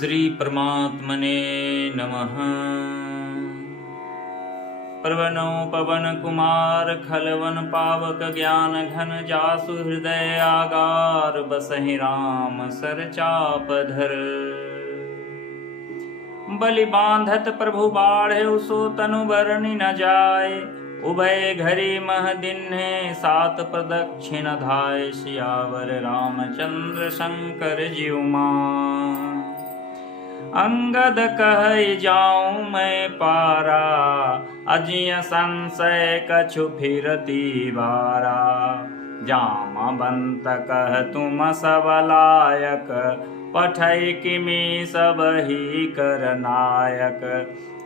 श्री परमात्मने नमः। प्रवनो पवन कुमार खलवन पावक ज्ञान घन जासु हृदय आगार बसहि राम सर चाप धर। बलि बांधत प्रभु बाढ़े सो तनु बरनि न जाय। उभय घरी मह दिन्हे सात प्रदक्षिण धाय। सियावर रामचंद्र शंकर जीव मान। अंगद कह जाऊं मैं पारा अजिय संशय कछु फिरती बारा। जामवंत कह तुम सब लायक पठै किमि सब ही कर नायक।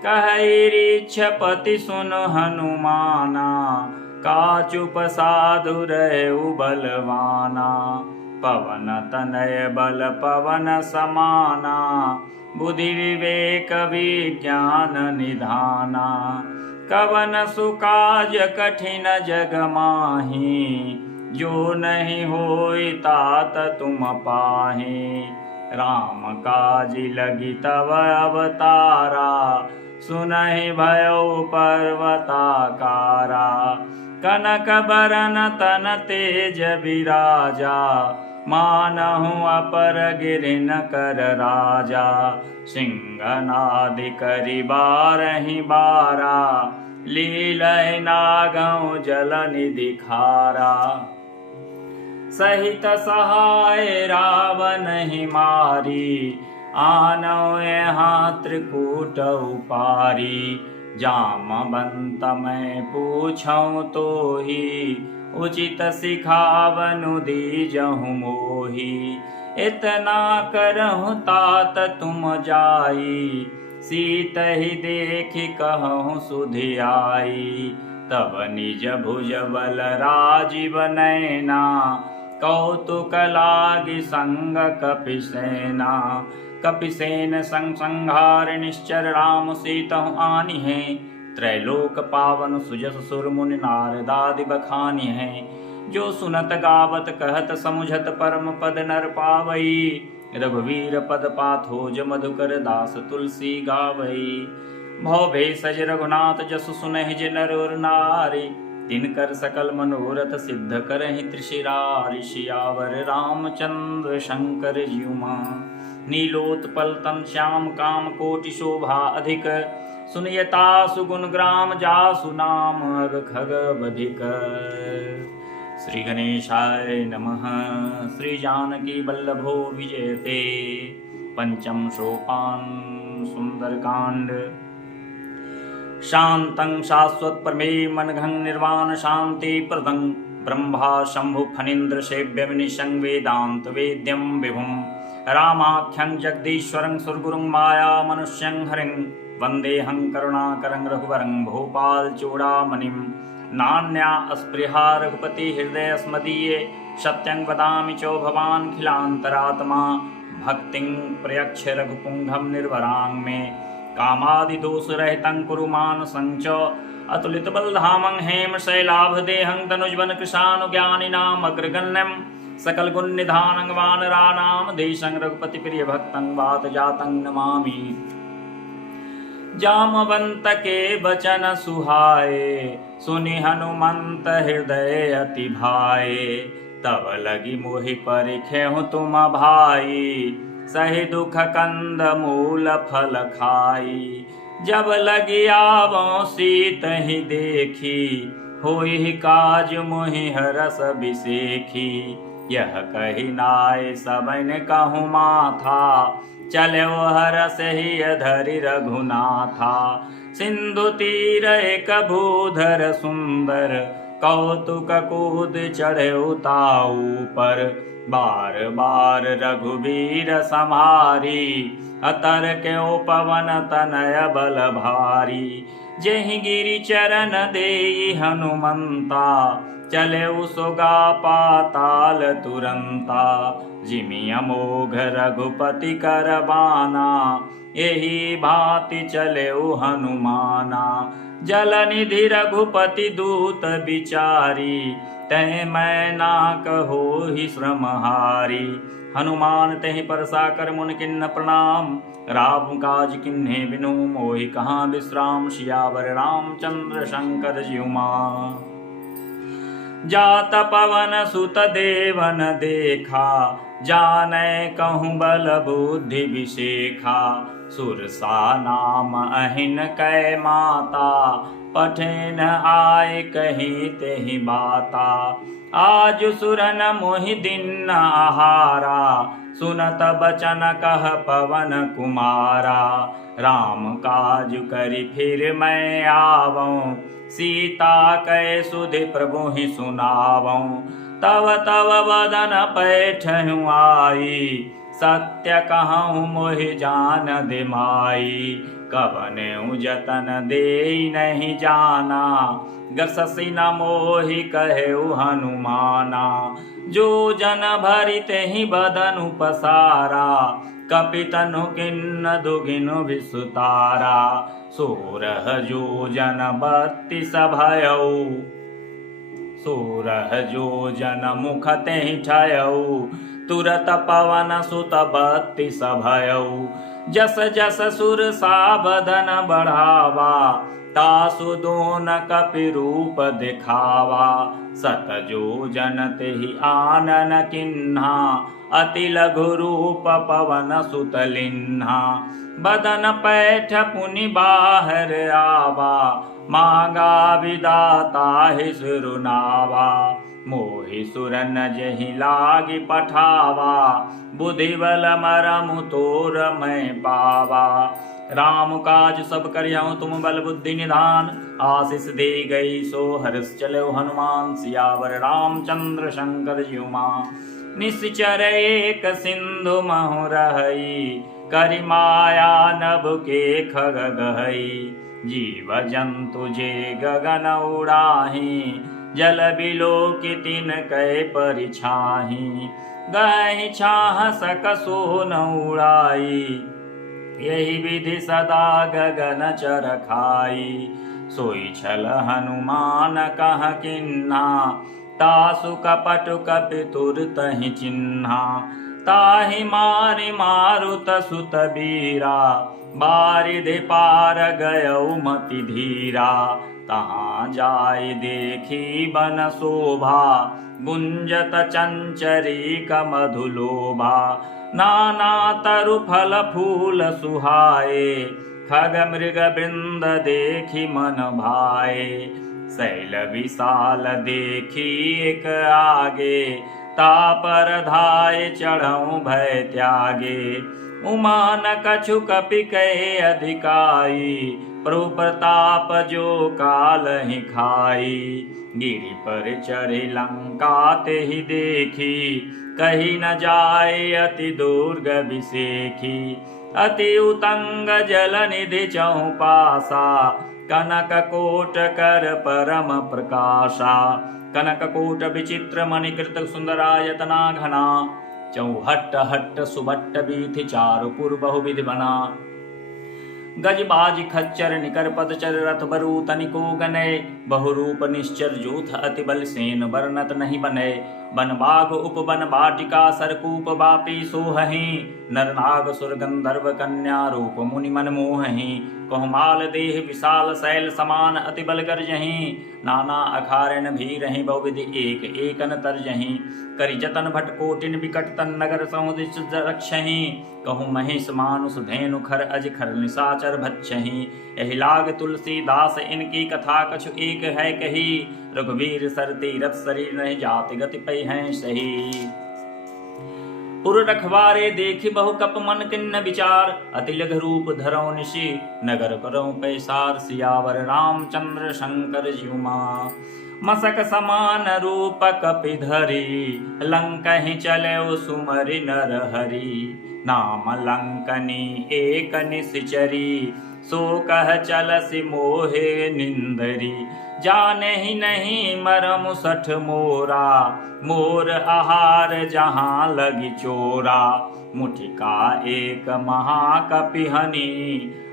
कहै रीक्षपति सुन हनुमाना का चुप साधु रहु बलवाना। पवन तनय बल पवन समाना बुद्धि विवेक विज्ञान निधाना। कवन सुकाज कठिन जग माही जो नहीं होई तात तुम पाही। राम काज लगी तव अवतारा सुनहि भयो पर्वताकारा। कनक बरन तन तेज विराजा मानहु अपर गिरिन कर राजा। सिंहनादि करि बारहि बारा लीलय नागौ जल निधि खारा। सहित सहाय रावण ही मारी आनौ यहाँ त्रिकूट उपारी। जामवंत मैं पूछऊं तो ही उचित सिखावनु दीजहु मोही। इतना करहु तात तुम जाई सीत ही देखि कहूँ सुधि आई। तब निज भुज बल राजीव नैना कौतुक लागी संग कपिसेना। कपिसेन संग संहार निश्चर राम सीतहु आनी है। त्रैलोक पावन सुजस सुर मुनि नारदादि बखानी है। जो सुनत गावत कहत समुझत परम पद नर पावई। रघुवीर पद पाथोज मधुकर दास तुलसी गावई। भव भेषज रघुनाथ जसु सुनहि जे नर और नारी। तिनकर सकल मनोरथ सिद्ध करहि त्रिशिरारि। सियावर रामचंद्र शंकर जीव मान। नीलोत्पल तन श्याम काम कोटि शोभा अधिक। सुनयता सुगुण ग्राम जासु नाम अग खग बधिक। श्री गणेशाय नमः। श्री जानकी वल्लभो विजयते। पंचम सोपान सुंदरकांड। शांतं शाश्वत परमे मनघं निर्वाण शांति प्रदं। ब्रह्मा शंभु फणीन्द्र सेव्यं निशं वेदांत वेद्यं विभुं। रामाख्यं जगदीश्वरं सुरगुरुं माया मनुष्यं हरिं। वंदेहं करुणाकरं रघुवरं भोपाल चूड़ामणिं। नान्या अस्पृहा रघुपति हृदय स्मदीये। सत्यं वदामि चो भवान् खिलान्तरात्मा। भक्तिं प्रयच्छ रघुपुंगं निर्वरां मे। कामादि दोष रहितं कुरु मानसं च। अतुलित बलधामं हेम शैलाभदेहं तनुजवन कृशानु ज्ञानिनाम अग्रगण्यं। सकल गुण निधानं वानराणां देशं रघुपति प्रिय भक्तं वात जातं नमामि। जामवंत के बचन सुहाए सुनि हनुमंत हृदय अति भाए। तब लगी मोहि परिखेहु तुम भाई सहि दुख कंद मूल फल खाई। जब लगी आवो सीत ही देखी होई काज मोहि हरस बिसेखी। यह कही नाय सबन कहूँ माथा चलो हरस ही धरि रघुनाथा। सिंधु तीर एक भूधर सुंदर कौतुक कूद चढ़े ताऊ पर। बार बार रघुवीर समारी अतर के पवन तनय बल भारी। जेहि गिरि चरण देई हनुमंता चले सुगा पाताल तुरंता। जिमि अमोघ रघुपति कर बाना यही भांति चले हनुमाना। जल निधि रघुपति दूत बिचारी तय मैं ना कहो ही श्रमहारी। हनुमान तेहि परसा कर मुन किन्न प्रणाम। राम काज किन्हे बिनु मोहि कहाँ विश्राम। सियावर रामचंद्र शंकर ज्यू मां। जात पवन सुत देवन देखा, जानै कहूँ बल बुद्धि विशेखा। सुरसा नाम अहिन कै माता, पठेन आय कही तेहि बाता। आज सुरन मोहि दिन आहारा, सुनत बचन कह पवन कुमारा। राम काज करि फिर मैं आवऊँ, सीता कै सुधि प्रभु ही सुनावऊँ। तव तव बदन पैठहु आई, सत्य कहूँ मोहि जान दे माई। कवनेउ जतन देई नहीं जाना, गससि न मोहि कहेउ हनुमाना। जो जन भरि तेहि बदनु पसारा, कपितनु किन्न दुगिनु विसुतारा। सोरह जो जन 32 भयउ, सोरह जो जन मुख तेहि ठयउ। तुरत पवन सुत 32 भयउ, जस जस सुरसा बदन बढ़ावा। तासु दोन कपि रूप दिखावा, सत जो जन तेहि आनन किन्हा। अति लघु रूप पवन सुत लिन्हा, बदन पैठ पुनि बाहर आवा। मांगा विदाता ही सुरुनावा, मोहि सुरन जहि लागी पठावा। बुद्धि बल मरमु तोर मैं पावा। राम काज सब करियहु तुम बल बुद्धि निधान। आशीष दे गई सो हर्ष चलो हनुमान। सियावर रामचंद्र शंकर ज्यू मां। निश्चर एक सिंधु महु रहई, करि माया नभ के खग गहई। जीव जंतु जे गगन उड़ाही, जल बिलो की तिन कै परिछाही। गहि छाह सकसो न उड़ाई, यही विधि सदा गगन चर खाई। सोई छल हनुमान कह किन्हा, तासु कपट कपि तुरतहि चिन्हा। ताहि मारि मारुत सुत बीरा, बारिधि पार गयउ मति धीरा। तहाँ जाय देखी बन शोभा, गुंजत चंचरी कमधुलोभा। नाना तरु फल फूल सुहाए, खग मृग बिंद देखी मन भाए। शैल विशाल देखी एक आगे, तापर धाय चढ़ऊँ भय त्यागे। उमान कछु कपि कहे अधिकाई, प्रभु प्रताप जो काल ही खाई। गिरि पर चढ़े लंका तेहि देखी, कही न जाए अति दुर्ग विसेखी। अति उतंग जल निधि चहु पासा, कनक कोट कर परम प्रकाशा। कनक कोट विचित्र मणिकृत सुंदरायतना घना, चौहट्ट हट्ट सुबट्ट बीथि चारुपुर बहुविधि बना। गज बाज खच्चर निकर पदचर रथ बरु तनिको गनय। बहुरूप निश्चर जूथ अति बल सेन वर्णत नहीं बने। बन बाघ उपवन बाटिका सरकूप बापी सोहहि। नर नाग सुर गंधर्व कन्या रूप मुनि मन मोहहि। कहुमाल देह विशाल शैल समान अति बल गर्जहि। नाना अखारण भी रही बहुविधि एक एकन तरजहि। करि जतन भट कोटिन विकट तन नगर समुदिश रक्षहि। कहूँ महेश मानुष धेनु खर अज खर निशाचर भक्षहि। एहि लाग तुलसीदास इनकी कथा कछु एक है कही। रघुवीर सर तीरथ शरीर नहीं जाति गति पै हैं सही। पुर रखवारे देखि बहु कप मन किन्न विचार। अति लघु रूप धरौ निशि नगर करौ पैसार। सियावर रामचंद्र शंकर ज्यू मां। मसक समान रूप कपि धरि, लंकहि चलौ सुमरि नर हरि। नाम लंकनी एक निश्चरी, सो कह चलसि मोहे निंदरी। जाने ही नहीं मरम सठ मोरा, मोर आहार जहाँ लगी चोरा। मुठिका एक महाकपिहनि,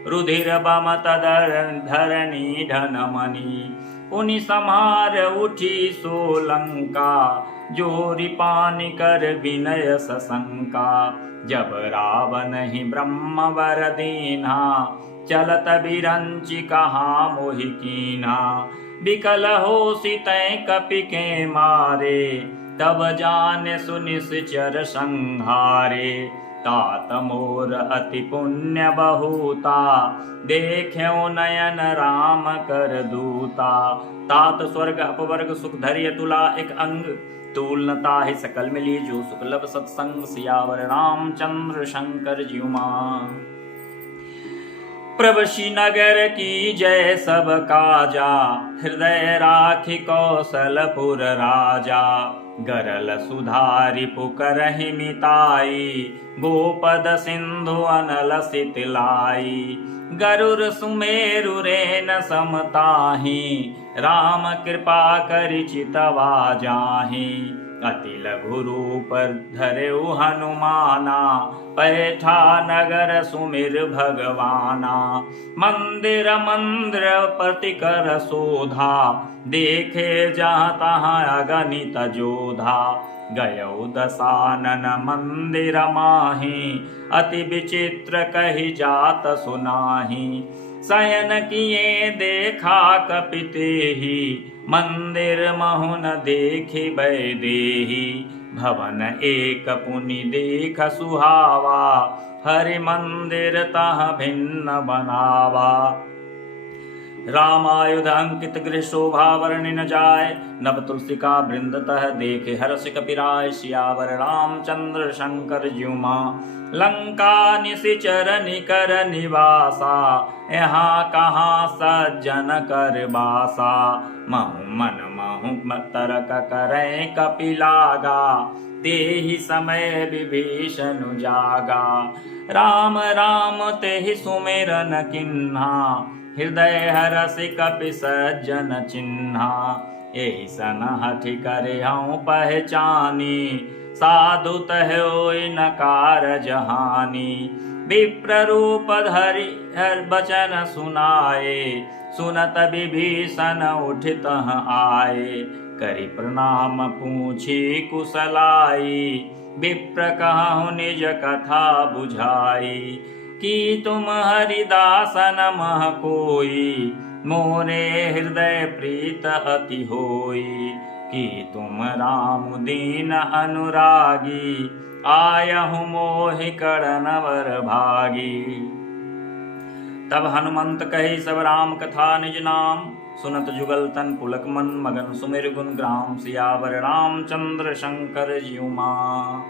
रुधिर बम तदर धरणी धनमणि। पुनि सम्हार उठी सो लंका, जोरी पानी कर विनय सशंका। जब रावण ही ब्रह्म वर दीन्हा, चलत बिरंचि कहा मोहि कीन्हा। विकल होसि तै कपि के मारे, तब जाने सुनिश्चर संहारे। तात मोर अति पुण्य बहुता, देख्यो नयन राम कर दूता। तात स्वर्ग अपवर्ग सुख धैर्य तुला एक अंग, तूल न ताहि सकल मिली जो सुख लब सत्संग। सियावर रामचंद्र शंकर ज्यू मां। प्रवशी नगर की जय सब काजा, हृदय राखि कौशलपुर राजा। गरल सुधारि पुकरहि मिताई, गोपद सिंधु अनल सितलाई। गरुर सुमेरु रेन समताहि, राम कृपा करि चितवा जाहि। अति लघु रूप धरेउ हनुमाना, पैठा नगर सुमिर भगवाना। मंदिर मंदिर प्रति कर शोधा, देखे जहाँ तहाँ अगणित जोधा। गयौ दशानन मंदिर माहि, अति विचित्र कहि जात सुनाहि। शयन किए देखा कपि तेहि, मंदिर महु न देखि वैदेही। भवन एक पुनि देख सुहावा, हरि मंदिर तह भिन्न बनावा। रामायुध अंकित गृह शोभा वर्णि न जाय, नव तुलसी का वृंद तह देखे हर्ष कपिराय। सियावर रामचंद्र शंकर ज्यू मां। लंका निशिचर निकर निवासा, यहाँ कहाँ सज्जन कर बासा। महु मन महु तरक करै कपि लागा, तेहि समय विभीषण जागा। राम राम तेहि सुमिरन किन्हा, हृदय हरसि कपि सज्जन चिन्हा। एहि सन हठि करहु पहचानी, साधु तह होय न कारज हानि। विप्र रूप धरि हर बचन सुनाए, सुनत विभीषण उठि तह आए। करि प्रणाम पूछी कुशलाई, विप्र कहु निज कथा बुझाई। कि तुम हरिदासन मह कोई, मोरे हृदय प्रीत अति होई। कि तुम राम दीन अनुरागी, आयहु मोहि कड़नवर भागी। तब हनुमंत कही सब राम कथा निज नाम, सुनत जुगल तन पुलक मन मगन सुमिर गुण ग्राम। सियावर रामचंद्र शंकर ज्यू मां।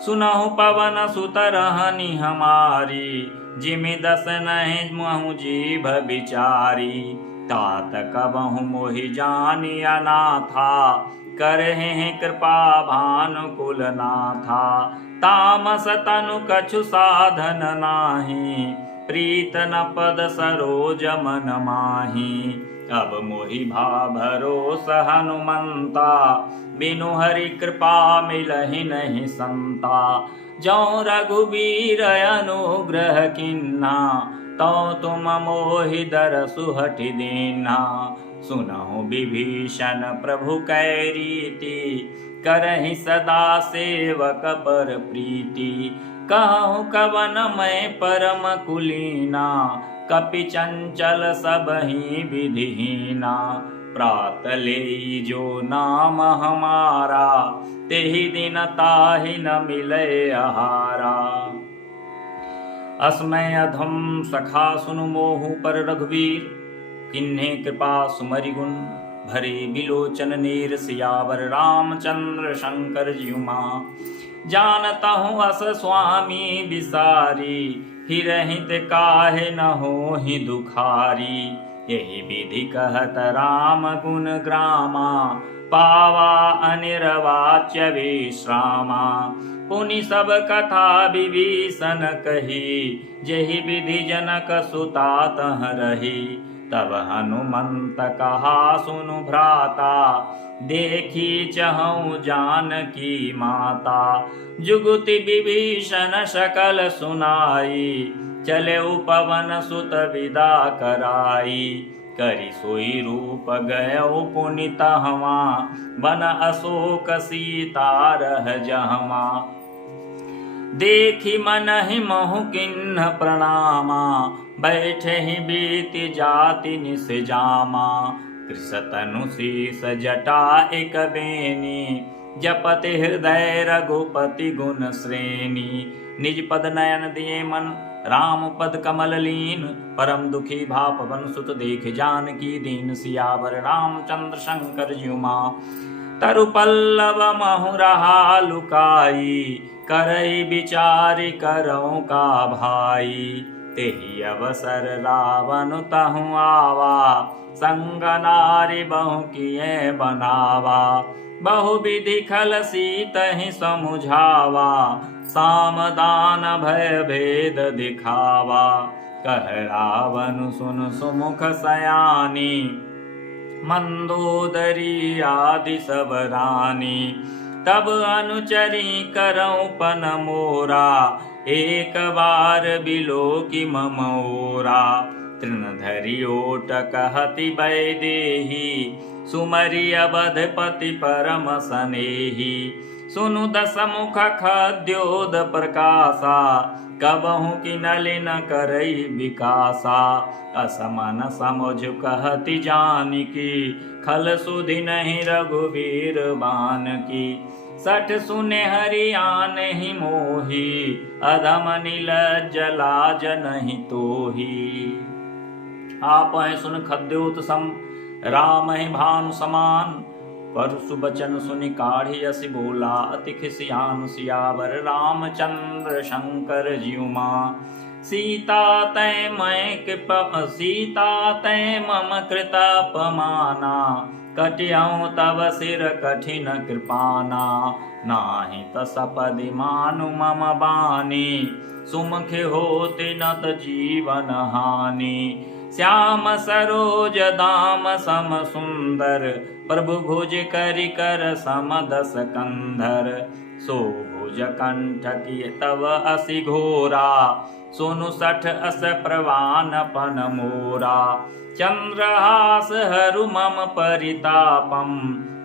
सुनहु पवन सुत रहनि हमारी, जिमि दस नहीं महु जीभ बिचारी। तात कबहु मोहि जानि अनाथा, करहि कृपा भानुकुल नाथा। तामस तनु कछु साधन नाही, प्रीत न पद सरोज मन माही। अब मोहि भा भरोस हनुमंता, बिनु हरि कृपा मिलहि नहीं संता। जौ रघुबीर अनुग्रह किन्हा, तौ तुम मोहि दरसु हठि दीन्हा। सुनहु विभीषण प्रभु कै रीति, करहि सदा सेवक पर प्रीति। कहूँ कवन मैं परम कुलीना, कपि चंचल सबहि विधिहीना। प्रात लेई जो नाम हमारा, तेहि दिन ताहि न मिले आहारा। अस्मय अधम सखा सुनु मोहु पर रघुवीर, किन्हे कृपा सुमरि गुण भरे बिलोचन नीर। सियावर रामचंद्र शंकर ज्यू मां। जानता हूँ अस स्वामी बिसारी, हिरहित काहे न होहि दुखारी। यही विधि कहत राम गुण ग्रामा, पावा अनिर्वाच्य विश्रामा। पुनि सब कथा विभीषण कही, जेहि विधि जनक सुता तह रही। तब हनुमंत कहा सुनु भ्राता, देखी चहु जानकी माता। जुगुति विभीषण सकल सुनाई, चले पवन सुत विदा कराई। करि सोई रूप गयो पुनित हवा, बन अशोक सीता रह जहमा। देखी मन ही महु किन्ह प्रणामा, बैठे ही बीति जाति निस जामा। कृषतनु शीस जटा एक बेनी, जपति हृदय रघुपति गुण श्रेणी। निज पद नयन दिए मन राम पद कमल लीन, परम दुखी भा पवन सुत देख जानकी दीन। सियावर रामचंद्र शंकर ज्यू मां, तरु पल्लव महु रहा लुकाई, करई विचारि करऊं का भाई। तेहि अवसर रावण तहु आवा, संग नारी बहु किए बनावा। बहु विधि खल सीतहि समुझावा, साम दान भय भेद दिखावा। कह रावण सुन सुमुख सयानी, मंदोदरी आदि सब रानी। तब अनुचरी करऊं पन मोरा, एक बार बिलो की ममोरा। तृण धरि ओट कहति वैदेही, सुमरि अवधपति परम सनेही। सुनु दस मुख खद्योद प्रकाशा, कबहु की नलिन करई विकासा। असमन समुझ कहति जानकी, खल सुधि नहीं रघुवीर बान की। सठ सुने हरियान ही मोही, अधम नीलज्ज लाज नहीं तोही। आप हैं सुन खद्योत सम, राम है भानु समान। परसु बचन सुनि काढ़ी असि बोला, अति खिसियान सियावर रामचंद्र शंकर ज्यू मां। सीता तै मम कृत अपमाना, कटियऊं तव सिर कठिन कृपाना। नाहि त सपदि मानु मम बानी, सुमुख होति न त जीवन हानि। श्याम सरोज दाम सम सुंदर, प्रभु भुज करि कर सम दस कंधर। सो भुज कंठ किए तव असि घोरा, सुनु सठ अस प्रवान पन मोरा। चंद्रहास हरु मम परितापम,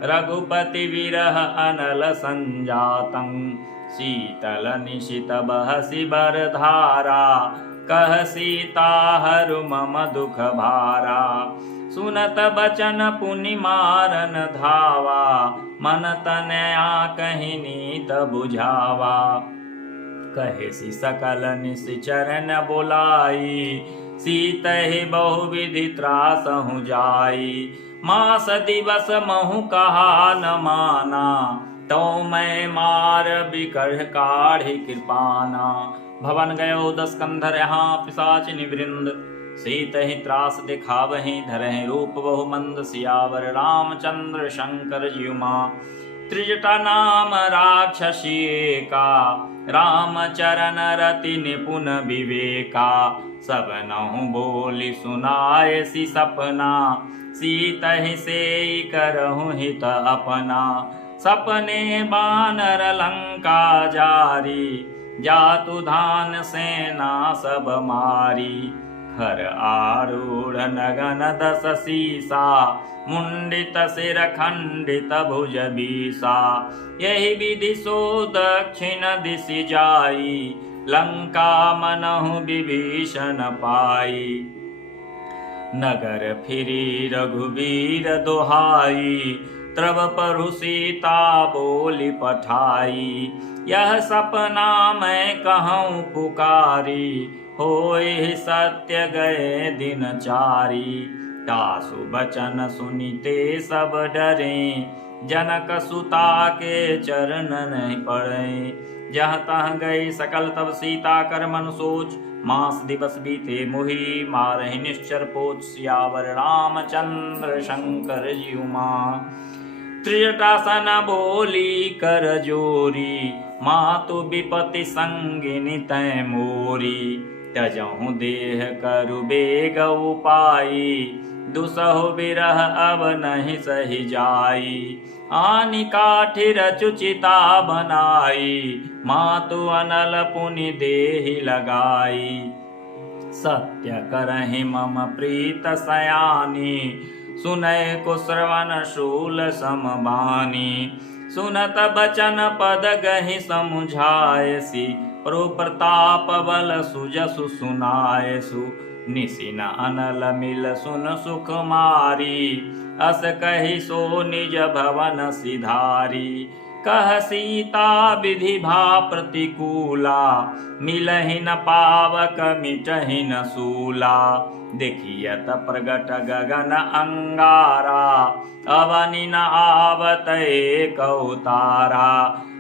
रघुपति विरह अनल संजातं। शीतल निशित बहसि बरधारा, कह सीता हरु मम दुख भारा। सुनत बचन पुनि मारन धावा, मन तनया कहि नीत बुझावा। कहेसि सकल निश्चरण बोलाई, सीतहि बहु विधि त्रासहु जाई। मास दिवस महु कहा न माना, तो मैं मार बिकढ़ काढ़ी कृपाना। भवन गयो दस कंधर यहाँ पिशाचिनी वृंद, सीतहि त्रास दिखावहि धरहि रूप बहु मंद। सियावर रामचंद्र शंकर ज्यू मां, त्रिजटा नाम राक्षसी एका, राम चरण रति निपुण विवेका। सब नहु बोली सुनाए सी सपना, सीतहि सेई करहु हित अपना। सपने बानर लंका जारी, जातु धान सेना सब मारी। खर आरूढ़ नगन दस सीसा, मुंडित सिर खंडित भुज बीसा। यही विधि सो दक्षिण दिशि जाई, लंका मनहु विभीषण पाई। नगर फिरी रघुवीर दोहाई, त्रव परु सीता बोली पठाई। यह सपना मैं कहूँ पुकारी, होय सत्य गए दिन चारी। तासु बचन सुनिते सब डरे, जनक सुता के चरण नहीं पड़े। जहाँ तहाँ गई सकल तब सीता कर मन सोच, मास दिवस बीते मुहि मारहि निश्चर पोच। सियावर रामचंद्र शंकर ज्यू मां, त्रिजटासन बोली कर जोरी। मातु विपति संगिनी तै मोरी, त्यजहु देह करु बेग उपाई। दुसहु बिरह अब नहीं सही जाई, आनि काठि रचुचिता बनाई। मातु अनल पुनि देहि लगाई, सत्य करहि मम प्रीत सयानी सुनय कुश्रवण शूल समबानी सुनत बचन पद गहि समुझायसी प्रभु प्रताप बल सुजसु सुनायसु निसिन अनल मिल सुन सुख मारी अस कहि सो निज भवन सिधारी कह सीता विधि भा प्रतिकूला मिलहि न पावक मिटहि न सूला देखियत प्रगट गगन अंगारा अवनि न आवत एक अवतारा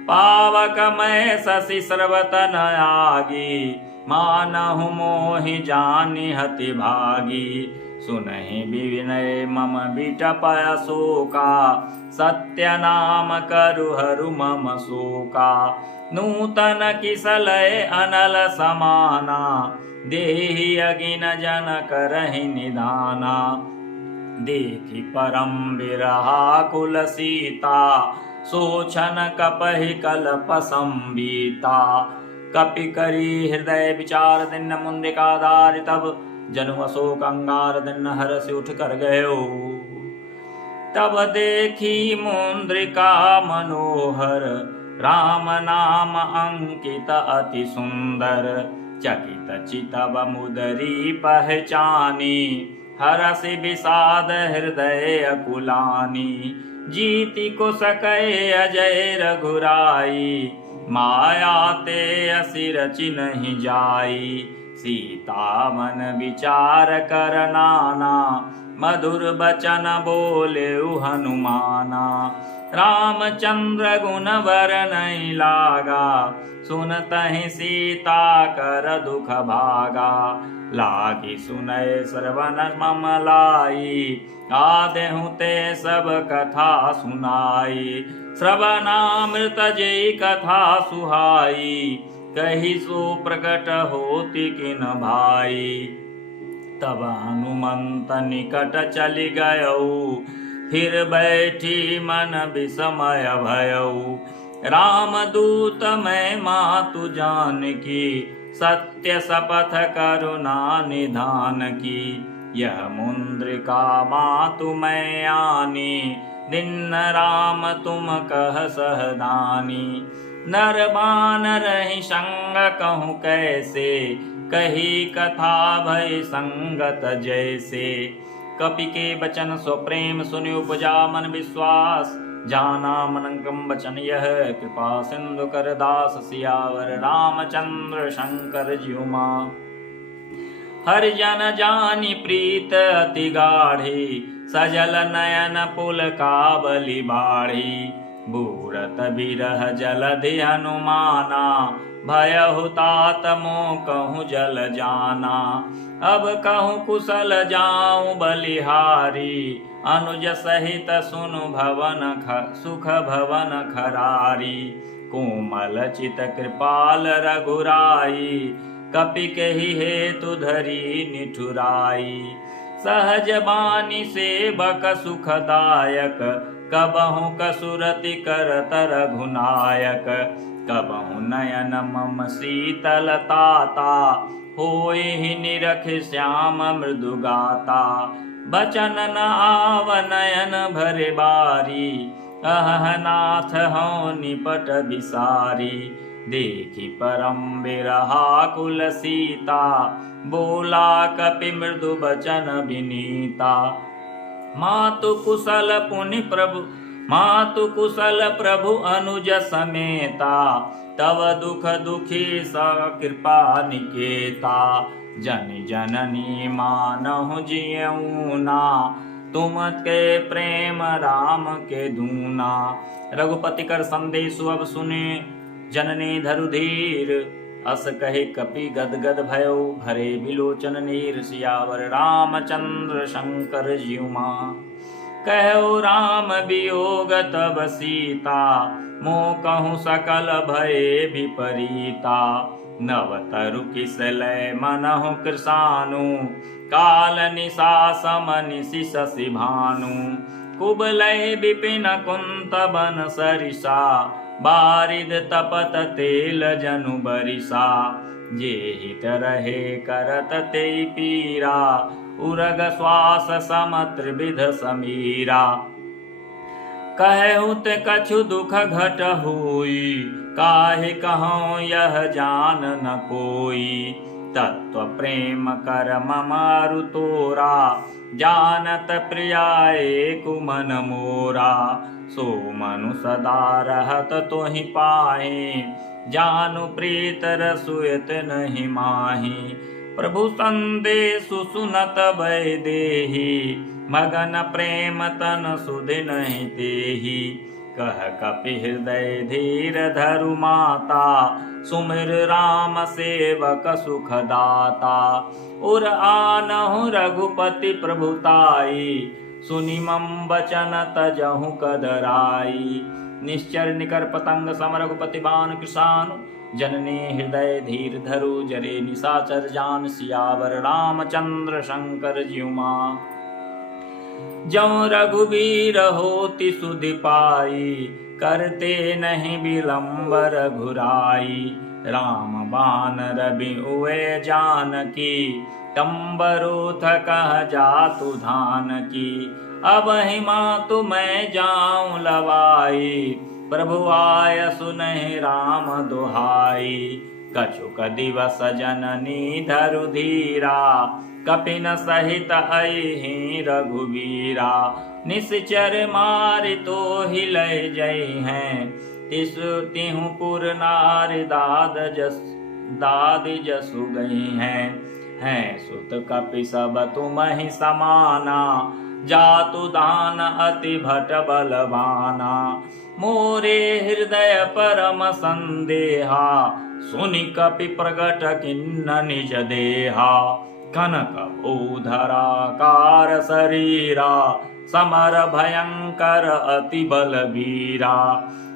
पावक मैं शशि सर्वतन आगी मानहु मोहि जानि हति भागी सुनहि विनय मम बिटपय शोका सत्य नाम करुहरु मम शोका नूतन किसलय अनल समाना देहि अगिन जन करहि निधाना देखि परम बिरहा कुल सीता सोचन कपहि कल्प संबीता कपि करी हृदय विचार दिन मुंदिका दारि तब जनु अशोक अंगार दिन हर्ष उठ कर गयो तब देखी मुंद्रिका मनोहर राम नाम अंकित अति सुंदर चकित चितव मुदरी पहचानी हरसि विषाद हृदय अकुलानी जीति को सकै अजय रघुराई माया ते असि रचि नहीं जाई सीता मन विचार कर नाना मधुर बचन बोले हनुमाना रामचंद्र गुण वरनै लागा सुनतहि सीता कर दुख भागा लागी सुनय श्रवण मम लाई आदेहु ते सब कथा सुनाई श्रवणामृत जय कथा सुहाई कही सो प्रकट होती किन भाई तब हनुमंत निकट चली गयऊ फिर बैठी मन विस्मय भयऊ रामदूत मैं मातु जानकी सत्य शपथ करुणा निधान की यह मुद्रिका मातु मैं आनी दिन राम तुम कह सहदानी नर बानर ही संग कहूँ कैसे कही कथा भय संगत जैसे कपि के बचन स्वप्रेम सुनि उपजा मन विश्वास जाना मनंगम बचन यह कृपा सिंधु कर दास सियावर रामचंद्र शंकर ज्युमा हरिजन जानी प्रीत अति गाढ़ी सजल नयन पुल काबली बाढ़ी बूरत बिरह जलधि हनुमाना भयहु तात मोह कहूँ जल जाना अब कहूँ कुशल जाऊं बलिहारी अनुज सहित सुनु भवन सुख भवन खरारी कोमल चित कृपाल रघुराई कपि कहि हेतु धरी निठुराई सहज बानी सेवक सुखदायक कबहु कसुरति करत रघुनायक कबहु नयन मम शीतलताता होय ही निरख श्याम मृदुगाता बचन न आव नयन भरे बारी अह नाथ हौ निपट बिसारी देखी परम बिरहा कुल सीता बोला कपि मृदु बचन विनीता मातु कुशल पुनि प्रभु मातु कुशल प्रभु अनुज समेता तव दुख दुखी स कृपा निकेता जन जननी मानहु जियऊना तुम के प्रेम राम के दूना रघुपति कर संदेश अब सुने जननी धरुधीर अस कहे कपि गदगद भयो भरे बिलोचन नीर सियावर रामचंद्र शंकर ज्युमा कहो राम वियोग तब सीता मोह कहूँ सकल भये विपरीता नव तरु किसलय मनहु कृसानु काल निशा समनिशि शशि भानु कुबलय विपिन कुंत बन सरिसा बारिद तपत तेल जनु बरिसा जे हित रहे करत ते पीरा उरग श्वास सम त्रिविध समीरा कहूँ ते कछु दुख घट होई काहे कहूँ यह जान न कोई तत्व प्रेम कर ममारु तोरा जानत प्रियाए कुमन मोरा सो मनु सदा रहत तोहि पाहि जानु प्रीत रसुयत नहीं माही प्रभु संदेशु सुनत भय देहि मगन प्रेम तन सुधि नहीं तेहि कह कपि हृदय धीर धरु माता सुमिर राम सेवक सुख दाता उर आनहु रघुपति प्रभुताई सुनि मम बचन तजहु कदराई निश्चर निकर पतंग सम रघुपति बान किसान जननी हृदय धीर धरु जरे निशाचर जान सियावर रामचंद्र शंकर ज्युमा जौ रघुवीर होति सुधि पाई करते नहीं विलंब रघुराई राम बान रवि उए जानकी तंबरूथ कह जातु धान की अब हिमा तु मैं जाऊं लवाई प्रभु आय सुनहि राम दुहाई कछुक दिवस जननी धरु धीरा कपिन सहित अहि रघुवीरा निश्चर मारि तो हिलय जय हैं तिहु पुर नारि दाद जसु गई हैं सुत कपि सब तुम ही समाना जातु दान अति भट बलवाना मोरे हृदय परम संदेहा सुनि कपि प्रगट किन्न निज देहा कनक भूधराकार शरीरा समर भयंकर अति बलवीरा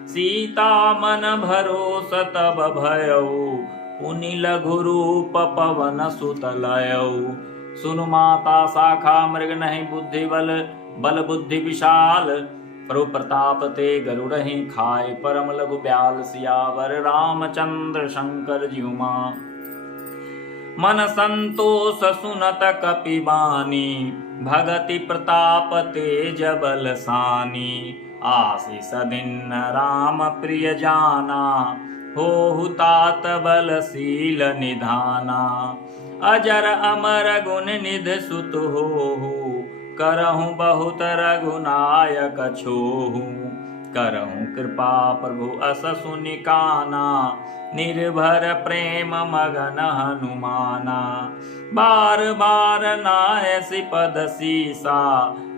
सीता मन भरोस तब भयऊ पुनि लघु रूप पवन सुत लयऊ सुनु माता शाखा मृग नहीं बुद्धि बल बुद्धि विशाल प्रभु प्रताप ते गरुड़हि खाए परम लघु ब्याल सियावर रामचंद्र शंकर ज्युमा मन संतोष सुनत कपि बानी भगति प्रताप तेज बल सानी आशीष दिन राम प्रिय जाना होहु तात बल शील निधाना अजर अमर गुण निध सुत होहु करहु बहुत रघुनायक छोहु करहु कृपा प्रभु अस सुनि काना निर्भर प्रेम मगन हनुमाना बार बार नायसि पद सीसा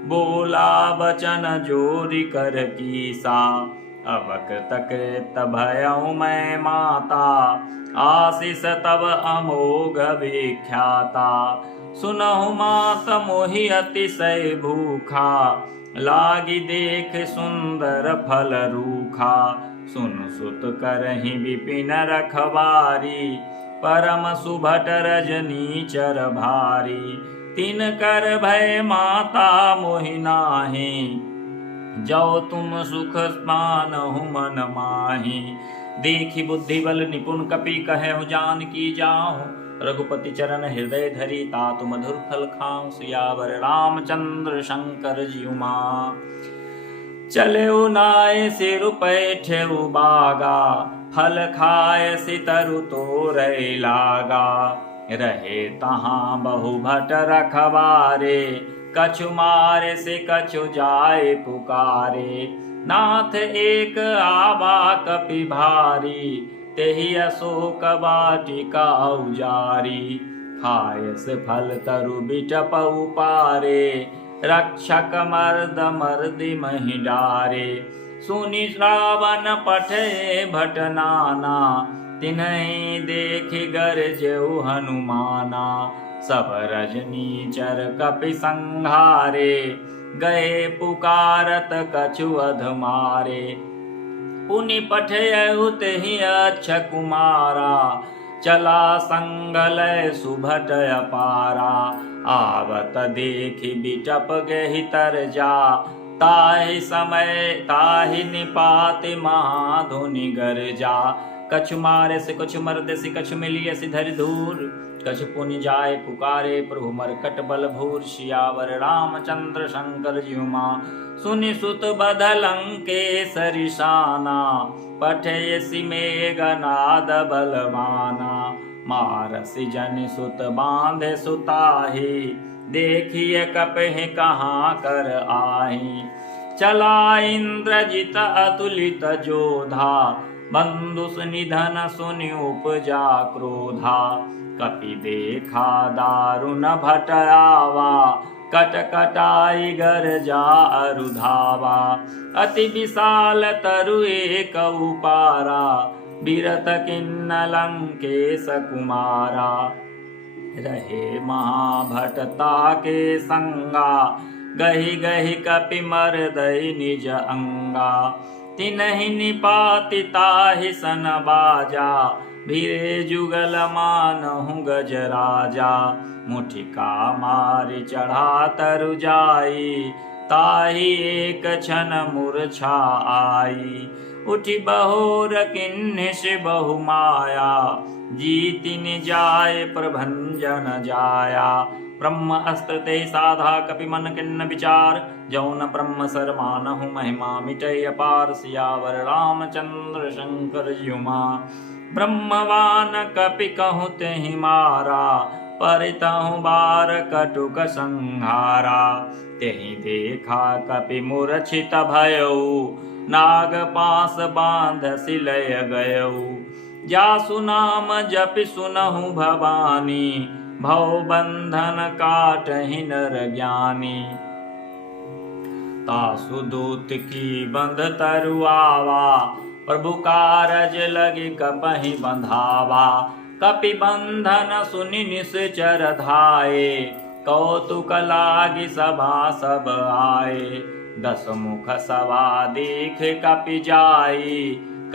बोला बचन जोरि कर कीसा अवक तकृत भयउ मैं माता आशीष तब अमोघ विख्याता सुनहु मात मोहि अतिशय भूखा लागी देख सुंदर फल रूखा सुन सुत करहि विपिन रखवारी परम सुभट रजनी चर भारी तिन कर भय माता मोहि नाहि जो तुम सुख मानहु मन माहि देखी बुद्धि बल निपुण कपि कहु जान की जाहु रघुपति चरण हृदय धरी तातु मधुर फल खाऊं सियावर रामचंद्र शंकर ज्युमा चले नाय सिर पैठे बागा फल खाय सितरु तोरय लागा रहे तहाँ बहु भट रखवारे कछु मारे से कछु जाए पुकारे नाथ एक आबा कपि भारी तेहि अशोक वाटिका उजारी खायस फल तरु बिटप उपारे रक्षक मर्द मर्दि महि डारे सुनि श्रावण पठे भट नाना तिन्हि देखि गरजेउ हनुमाना सब रजनीचर कपि संहारे गए पुकारत कछु अधमारे पुनि पठयउ तेहि अच्छ कुमारा चला संगलय सुभट अपारा आवत देखि बिटप गेहि तर जा ताहि समय ताहि निपाति महाधुनि गरजा कछु मारे से कछु मरते से कछु मिलिय से धरि धूर कछु पुनि जाय पुकारे प्रभु मरकट बल भूर सियावर रामचंद्र शंकर जीवा सुनि सुत बदलंके शाना पठयसि मेघनाद बलवाना मारसि जनि सुत बांधे सुताही देखिए कपहि कहाँ कर आही चला इंद्रजित अतुलित जोधा बंधुस निधन सुनि उपजा क्रोधा कपि देखा दारुण भट आवा कटकटाई गरजा अरुधावा अति विशाल तरु एक उपारा बिरत किन्न लंकेश कुमारा रहे महाभटता के संगा गहि गहि कपि मरदई निज अंगा तिनहि निपातिता ही सन बाजा भीरे जुगल मानहु गज राजा मुठिका मारि चढ़ा तरु जाई ताही एक क्षण मूर्छा आई उठि बहोर किन्हिस बहु माया जीतिन जाय प्रभंजन जाया ब्रह्म अस्त्र ते साधा कपि मन किन्न विचार जौन ब्रह्म सर मानहु महिमा मिटय अपार सियावर रामचंद्र शंकर जुमा ब्रह्मवान कपि कहु तेहि मारा परितहु बार कटुक संहारा तेहि देखा कपि मूर्छित भयउ नाग पास बांध सिलय गयउ जासु नाम जपि सुनहु भवानी भव बंधन काटहि नर ज्ञानी तासु दूत की बंध तरुआवा प्रभु कारज लगे कपहि बंधावा कपि बंधन सुनि निश्चर धाये कौतुक लागी सभा सब आए दस मुख सवा देख कपि जाई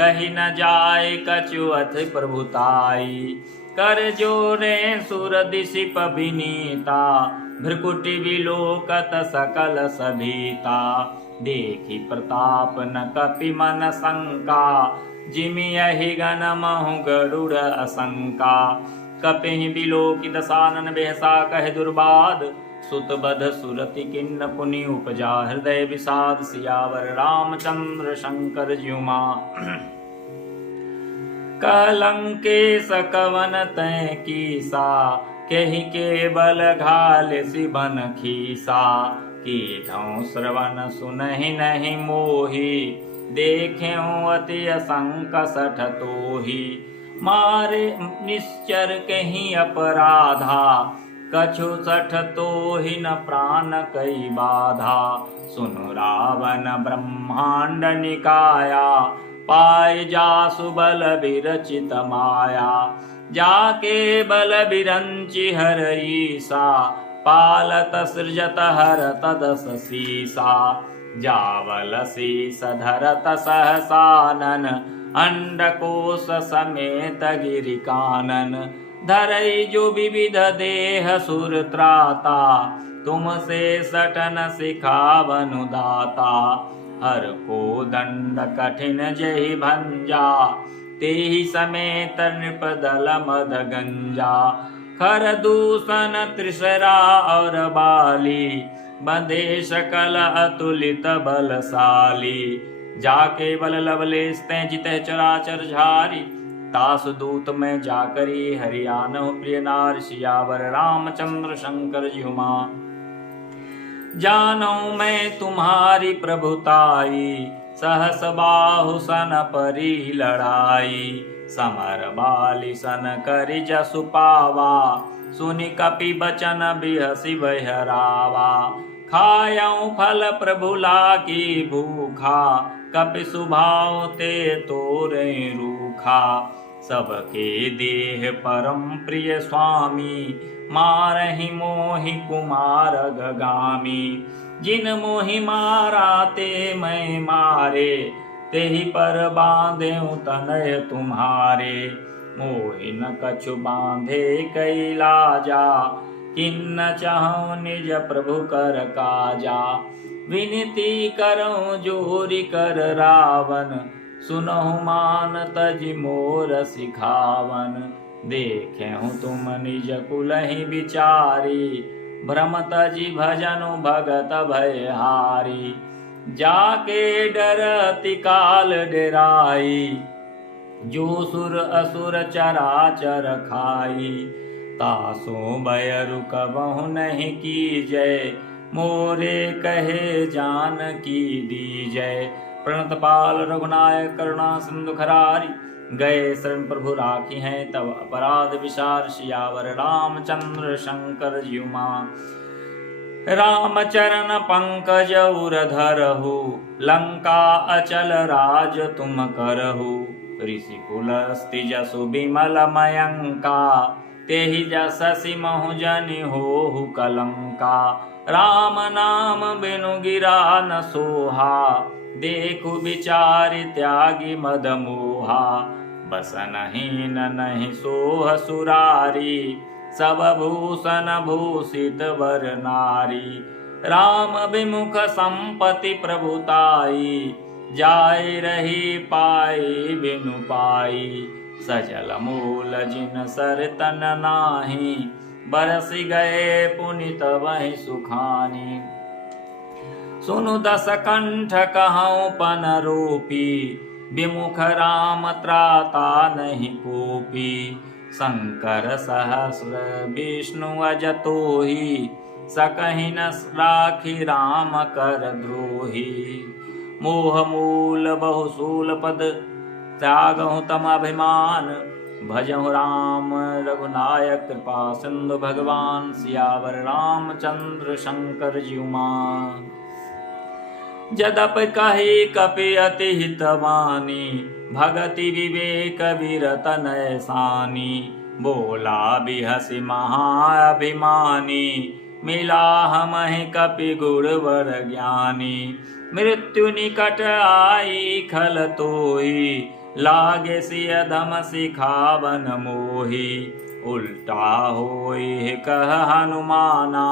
कही न जाए कछुअथ प्रभुताई कर जोरे सुर दिशिप विनीता भ्रकुटि विलोकत सकल सभीता देखी प्रताप न कपि मन शंका जिमि यहि गण महु गरुड़ असंका कपिहि विलोकि दसानन बेहसा कह दुर्बाद सुत बध सुरति किन्न पुनि उपजा हृदय विषाद सियावर रामचंद्र शंकर ज्युमा कलंकेश कवन तै कीसा केहि केवल घाल सिबन खीसा की धौ श्रवण सुनहि नहीं मोहि देखें अति असंक सठ तोहि मारे निश्चर कहीं अपराधा कछु सठ तोहि न प्राण कई बाधा सुनु रावण ब्रह्मांड निकाया पाय जासु बल विरचित माया जाके बल विरंचि हर ईसा पालत सृजत हर तदस सीसा जावल शीस धरत सहसानन अंडकोश समेत गिरिकानन धरई जो विविध देह सुर त्राता तुमसे सटन सिखावनु दाता हर को दंड कठिन जहि भंजा तेहि समेत नृप दल मद गंजा खर दूषण त्रिसरा और बाली बंधे सकल अतुलित बलशाली जाके बल लवलेश तै जितह चराचर झारी तासु दूत में जाकरी हरियाणु प्रिय नार सियावर रामचंद्र शंकर जुमा जानो मैं तुम्हारी प्रभुताई सहस बाहु सन परी लड़ाई समर बाली सन करि जसु पावा सुनि कपि बचन बिहसि बहरावा खायऊ फल प्रभु लागी भूखा कपि सुभाव ते तोरे रूखा सबके देह परम प्रिय स्वामी मारहि मोहि कुमार गगामी जिन मोहि मारा ते मैं मारे तेहि पर बांधेउ तनय तुम्हारे मोहि न कछु बांधे कैलाजा किन्न चाहूं निज प्रभु कर काजा विनती करऊं जोरि कर रावण सुनहु मान तजि मोर सिखावन, देखेहु तुम निज कुलहि विचारी, भ्रम तजि भजनु भगत भयहारी। जाके डरति काल डेराई, जो सुर असुर चराचर खाई। तासो भयरु कबहु नहीं कीजय, मोरे कहे जानकी दीजय। प्रणत पाल रघुनायक करुणा सिंधु खरारी, गए शरण प्रभु राखी हैं तब अपराध विसार। सियावर रामचंद्र शंकर ज्यू मां, राम चरण पंकज उर धरहु, लंका अचल राज तुम करहु। ऋषिकुल स्ति जसु बिमल मयंका, तेहि जससि महु जनि होहु कलंका। राम नाम बिनु गिरा न सोहा, देखु विचारि त्यागी मद मोहा। बसनहीन नहीं सोह सुरारी, सब भूषण भूषित वर नारी। राम विमुख संपत्ति प्रभुताई, जाय रही पाई बिनु पाई। सजल मूल जिन सर तन नाही, बरसि गए पुनित वहि सुखानी। सुनु दस कंठ कहऊँ पन रूपी, विमुख राम त्राता नहीं कोपी। शंकर सहस्र विष्णु अजतोहि, सकहि न राखी राम कर द्रोही। मोह मूल बहुसूल पद, त्यागहु तम अभिमान। भजहु राम रघुनायक कृपा सिंधु भगवान। सियावर रामचंद्र शंकर ज्यू मां, जदप कहि कपि अति हितवानी। भगति विवेक विरत नय सानी, बोला बिहसि महाअभिमानी। मिला हमहि कपि गुणवर ज्ञानी। मृत्यु निकट आई खल तोई, लागे सिय धम सिखावन मोही। उल्टा होई कह हनुमाना,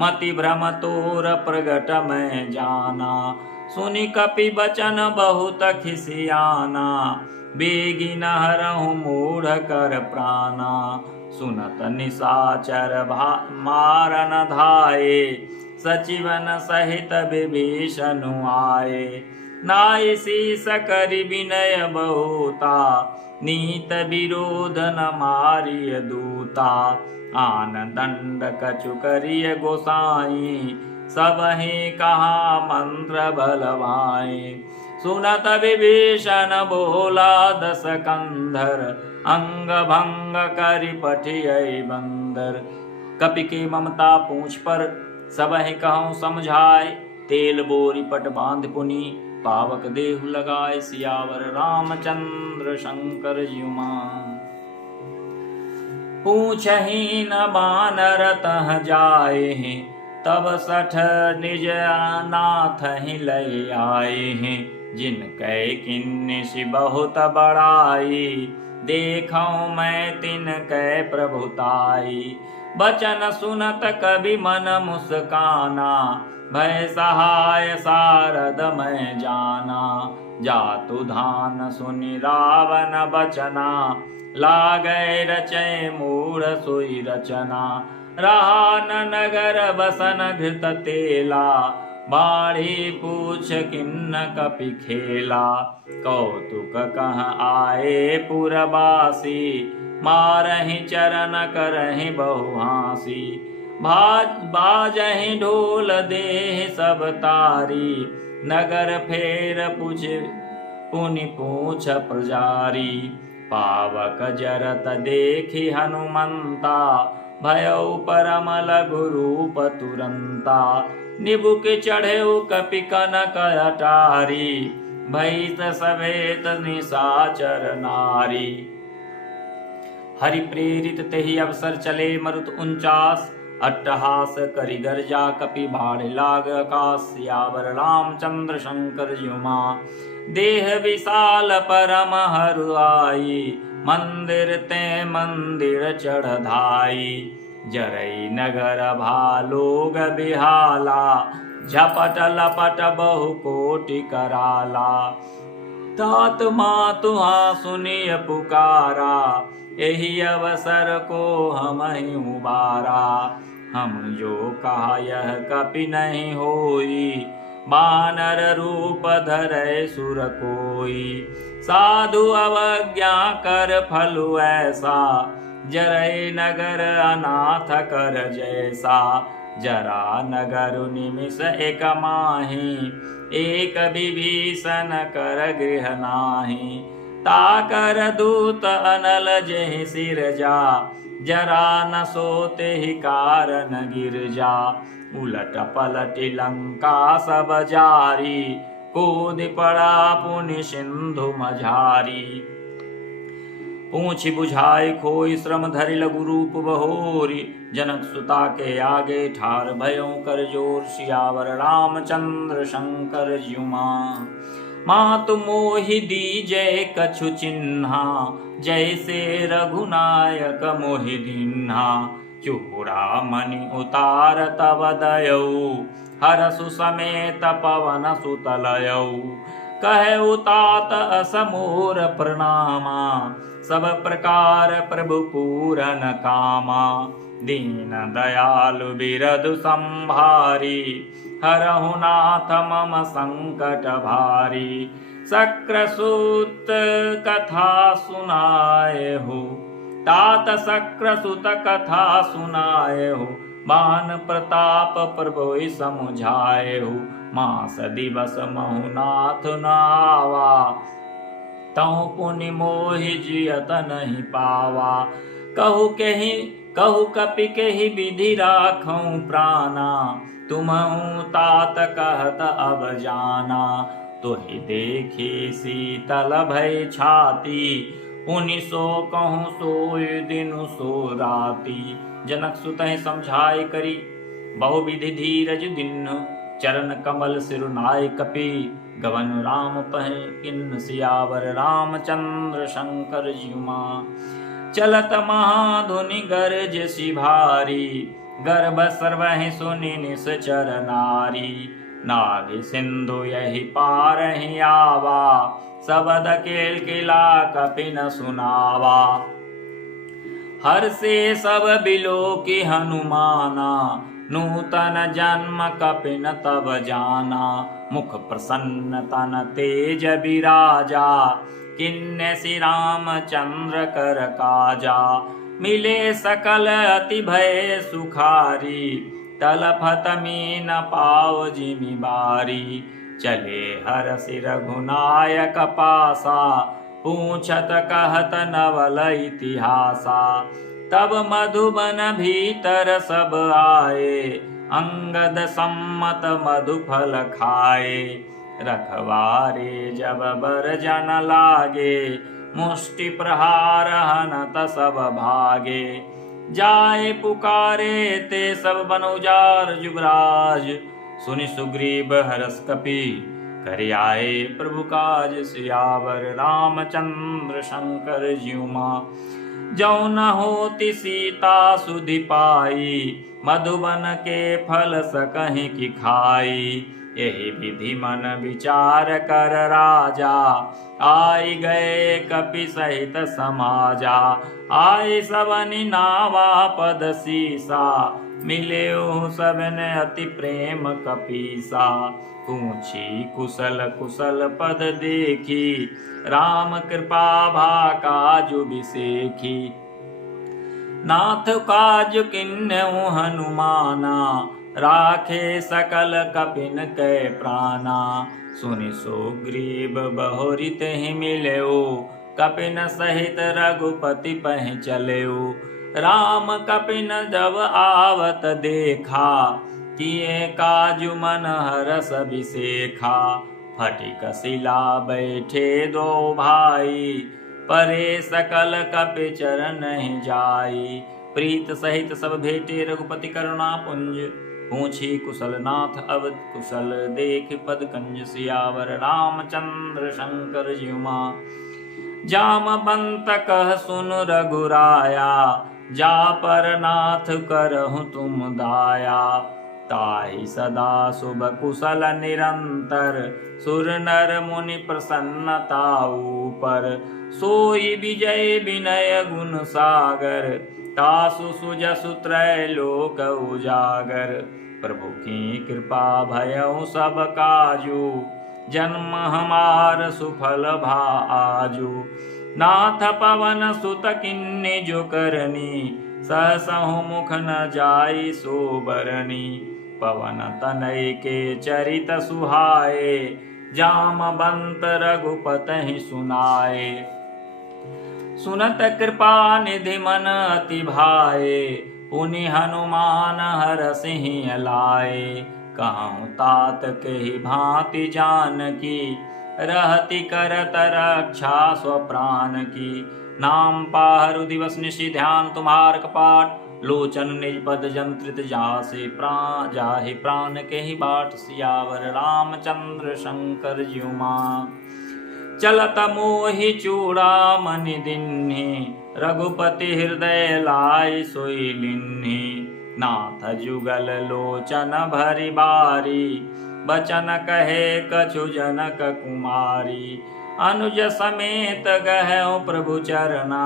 मति भ्रम तोर प्रगट मैं जाना। सुनि कपि बचन बहुत खिसियाना, बेगी न हरहु मूढ़ कर प्राणा। सुनत निशाचर मारन धाये, सचिवन सहित विभीषण आए। नाई शीस करि विनय बहुता, नीत विरोध न मारिय दूता। आन दंड कछु करिय गोसाई, सबहि कहा मंत्र बलवाई। सुनत विभीषण बोला दस कंधर, अंग भंग करि पठियै बंदर। कपि के ममता पूछ पर, सबहि कहूँ समझाए। तेल बोरी पट बांध पुनि, पावक देहु लगाए। सियावर रामचंद्र शंकर ज्यू मां, पूछहि न बानर तह जाए। तब सठ निज नाथ ही लय आए हैं। जिनकै किन्निसि बहुत बड़ाई, देखऊँ मैं तिनकै प्रभुताई। बचन सुनत कवि मन मुस्काना, भय सहाय सारद मैं जाना। जातु धान सुनि रावण बचना, लागै रचै मूढ़ सोई रचना। रहा न नगर बसन घृत तेला, बाढ़ी पूछ किन्न कपि खेला। कौतुक कह आए पुरबासी, मारहि चरण करहि बहु हासी। बाजहि ढोल देह सब तारी, नगर फेर पुनि पूछ प्रजारी। पावक जरत देखि हनुमंता, भयउ परम लघु रूप तुरंता। निबुक चढ़ेउ कपि कनक अटारी, भईत सवेत निशाचर नारी। हरि प्रेरित तेहि अवसर चले मरुत 49, अट्टहास करि गर्जा कपि भाड़ लाग आकाश। सियावर रामचंद्र शंकर ज्यू मां, देह विशाल परम हरु आई। मंदिर ते मंदिर चढ़ धाई, जरई नगर भालोग बिहाला। झपट लपट बहु कोटि कराला, तात मातुहा सुनिय पुकारा, यही अवसर को हम ही उबारा। हम जो कहा यह कपि नहीं होई, बानर रूप धरे सुर कोई। साधु अवज्ञा कर फलु ऐसा, जरै नगर अनाथ कर जैसा। जरा नगर निमिष एक माही, एक विभीषण कर गृह नाही। ताकर दूत अनल जेहि सिर जा, जरा न सोते ही कारण गिर जा। उलट पलट लंका सब जारी, कूद पड़ा पुनि सिंधु मझारी। पूछ बुझाए खोई श्रम धरि लघु रूप बहोरी, जनक सुता के आगे ठार भयों कर जोर। सियावर रामचंद्र शंकर ज्युमा, मातु मोहि दीजै कछु चिन्हा। जैसे रघुनायक मोहि दीन्हा, चूड़ामणि उतार तब दयौ। हरसु समेत पवन सुत लयौ, कहु तात असमोर प्रणामा। सब प्रकार प्रभु पूरन कामा, दीन दयालु बिरधु संभारी। हरहु नाथ मम संकट भारी, सक्रसुत कथा सुनाए हो। तात सक्रसुत कथा सुनाए हो, बान प्रताप प्रभु समुझाए हो। मास दिवस महु नाथ नावा, तहु पुनि मोहि जियत नहीं पावा। कहु कपि केहि विधि राखऊं प्राणा, तुम्हु तात कहत अब जाना। तोहि देखी शीतल भय छाती, पुनि सो कहूँ सोय दिनु सो राती। जनक सुतहि समझाए करी, बहुविधि धीरज दिन्हु। चरण कमल सिरुनाय कपि, गवन राम पह किन्न। सियावर रामचंद्र शंकर ज्युमा, चलत महाधुनि गरजसि भारी। गर्भ सर्वहि सुनि निश्चर नारी, नाग सिंधु यही पारहि आवा। सबद केल किला कपि न सुनावा, हर से सब बिलो की हनुमाना। नूतन जन्म कपि न तब जाना, मुख प्रसन्न तन तेज बिराजा। किन्ने श्री रामचंद्र कर काजा, मिले सकल अति भय सुखारी। तलफत मीन पाव जिमि बारी, चले हर सिर रघुनायक पासा। पूछत कहत नवल इतिहासा, तब मधुबन भीतर सब आए। अंगद सम्मत मधुफल खाए, रखवारे जब बर जन लागे। मुष्टि प्रहार हनत सब भागे, जाए पुकारे ते सब बनौजार जुबराज। सुनि सुग्रीव हरस कपि, कर आए प्रभु काज। सियावर रामचंद्र शंकर ज्युमा, जौ न होति सीता सुधि पाई। मधुबन के फल सकहि कि खाई, यही विधि मन विचार कर राजा। आई गए कपि सहित समाजा, आए सबनि नावा पद सीसा। मिले सबन अति प्रेम कपीसा, पूछी कुशल कुशल पद देखी। राम कृपा भा काजु बिसेखी, नाथ काज किन्हु हनुमाना। राखे सकल कपिन कै प्राणा, सुनि सुग्रीव बहुरित ही मिलेऊ। कपिन सहित रघुपति पह चलेऊ, राम कपिन जब आवत देखा। किए काजु मन हरस बिसेखा, फटिक शिला बैठे दो भाई। परे सकल कपि चरण ही जाई, प्रीत सहित सब भेटे रघुपति करुणा पुंज। पूछी कुशल नाथ अवध कुशल, देख पद कंज। सियावर रामचंद्र शंकर ज्युमा, जामवंत कह सुन रघुराया। जा पर नाथ करहु तुम दाया, ताहि सदा शुभ कुशल निरंतर, सुर नर मुनि प्रसन्नता ऊपर। सोई विजय विनय गुण सागर, तासु सुजसु त्रैलोक उजागर। प्रभु की कृपा भयउ सब काजू, जन्म हमार सुफल भाजू। नाथ पवन सुत किन्नी जो करनी, सहसहु मुख न जाई सोबरनी। पवन तनय के चरित सुहाए, जामवंत रघुपति सुनाए। सुनत कृपा निधि मन अति भाए, पुनि हनुमान हरसिहि लाए। कहूँ तात कहि भांति जानकी, रहति करत रक्षा स्वप्राण की। नाम पाहरु दिवस निशि ध्यान तुम्हार कपाट, लोचन निज पद जंत्रित जाहि प्राण केहि बाट। सियावर रामचंद्र शंकर ज्यू मां, चलत मोहि चूड़ामणि दिन्हि। रघुपति हृदय लाई सोई लिन्हि, नाथ जुगल लोचन भरि बारी। बचन कहे कछु जनक कुमारी, अनुज समेत गहउ प्रभु चरना।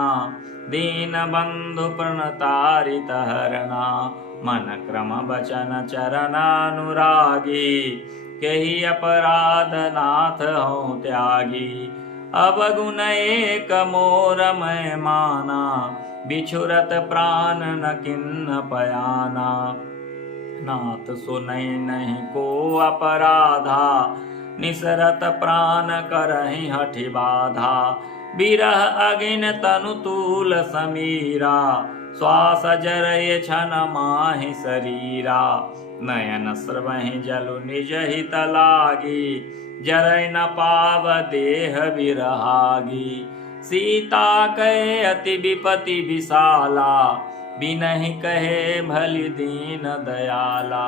दीन बंधु प्रणतारित हरना, मन क्रम बचन चरण अनुरागी। केहि अपराध नाथ हूँ त्यागी, अवगुण एक मोर मैं माना। बिछुरत प्राण न किन्न पयाना, नाथ सुनई नहीं को अपराधा। निसरत प्राण करहि हठि बाधा, बिरह अगिन तनु तूल समीरा। श्वास जरय छन माहि शरीरा, नयन स्रवहि जलु निज हित लागी। जरय न पाव देह बिरहागी, सीता कहे अति विपति विशाला। बिनहि कहे भलि दीन दयाला,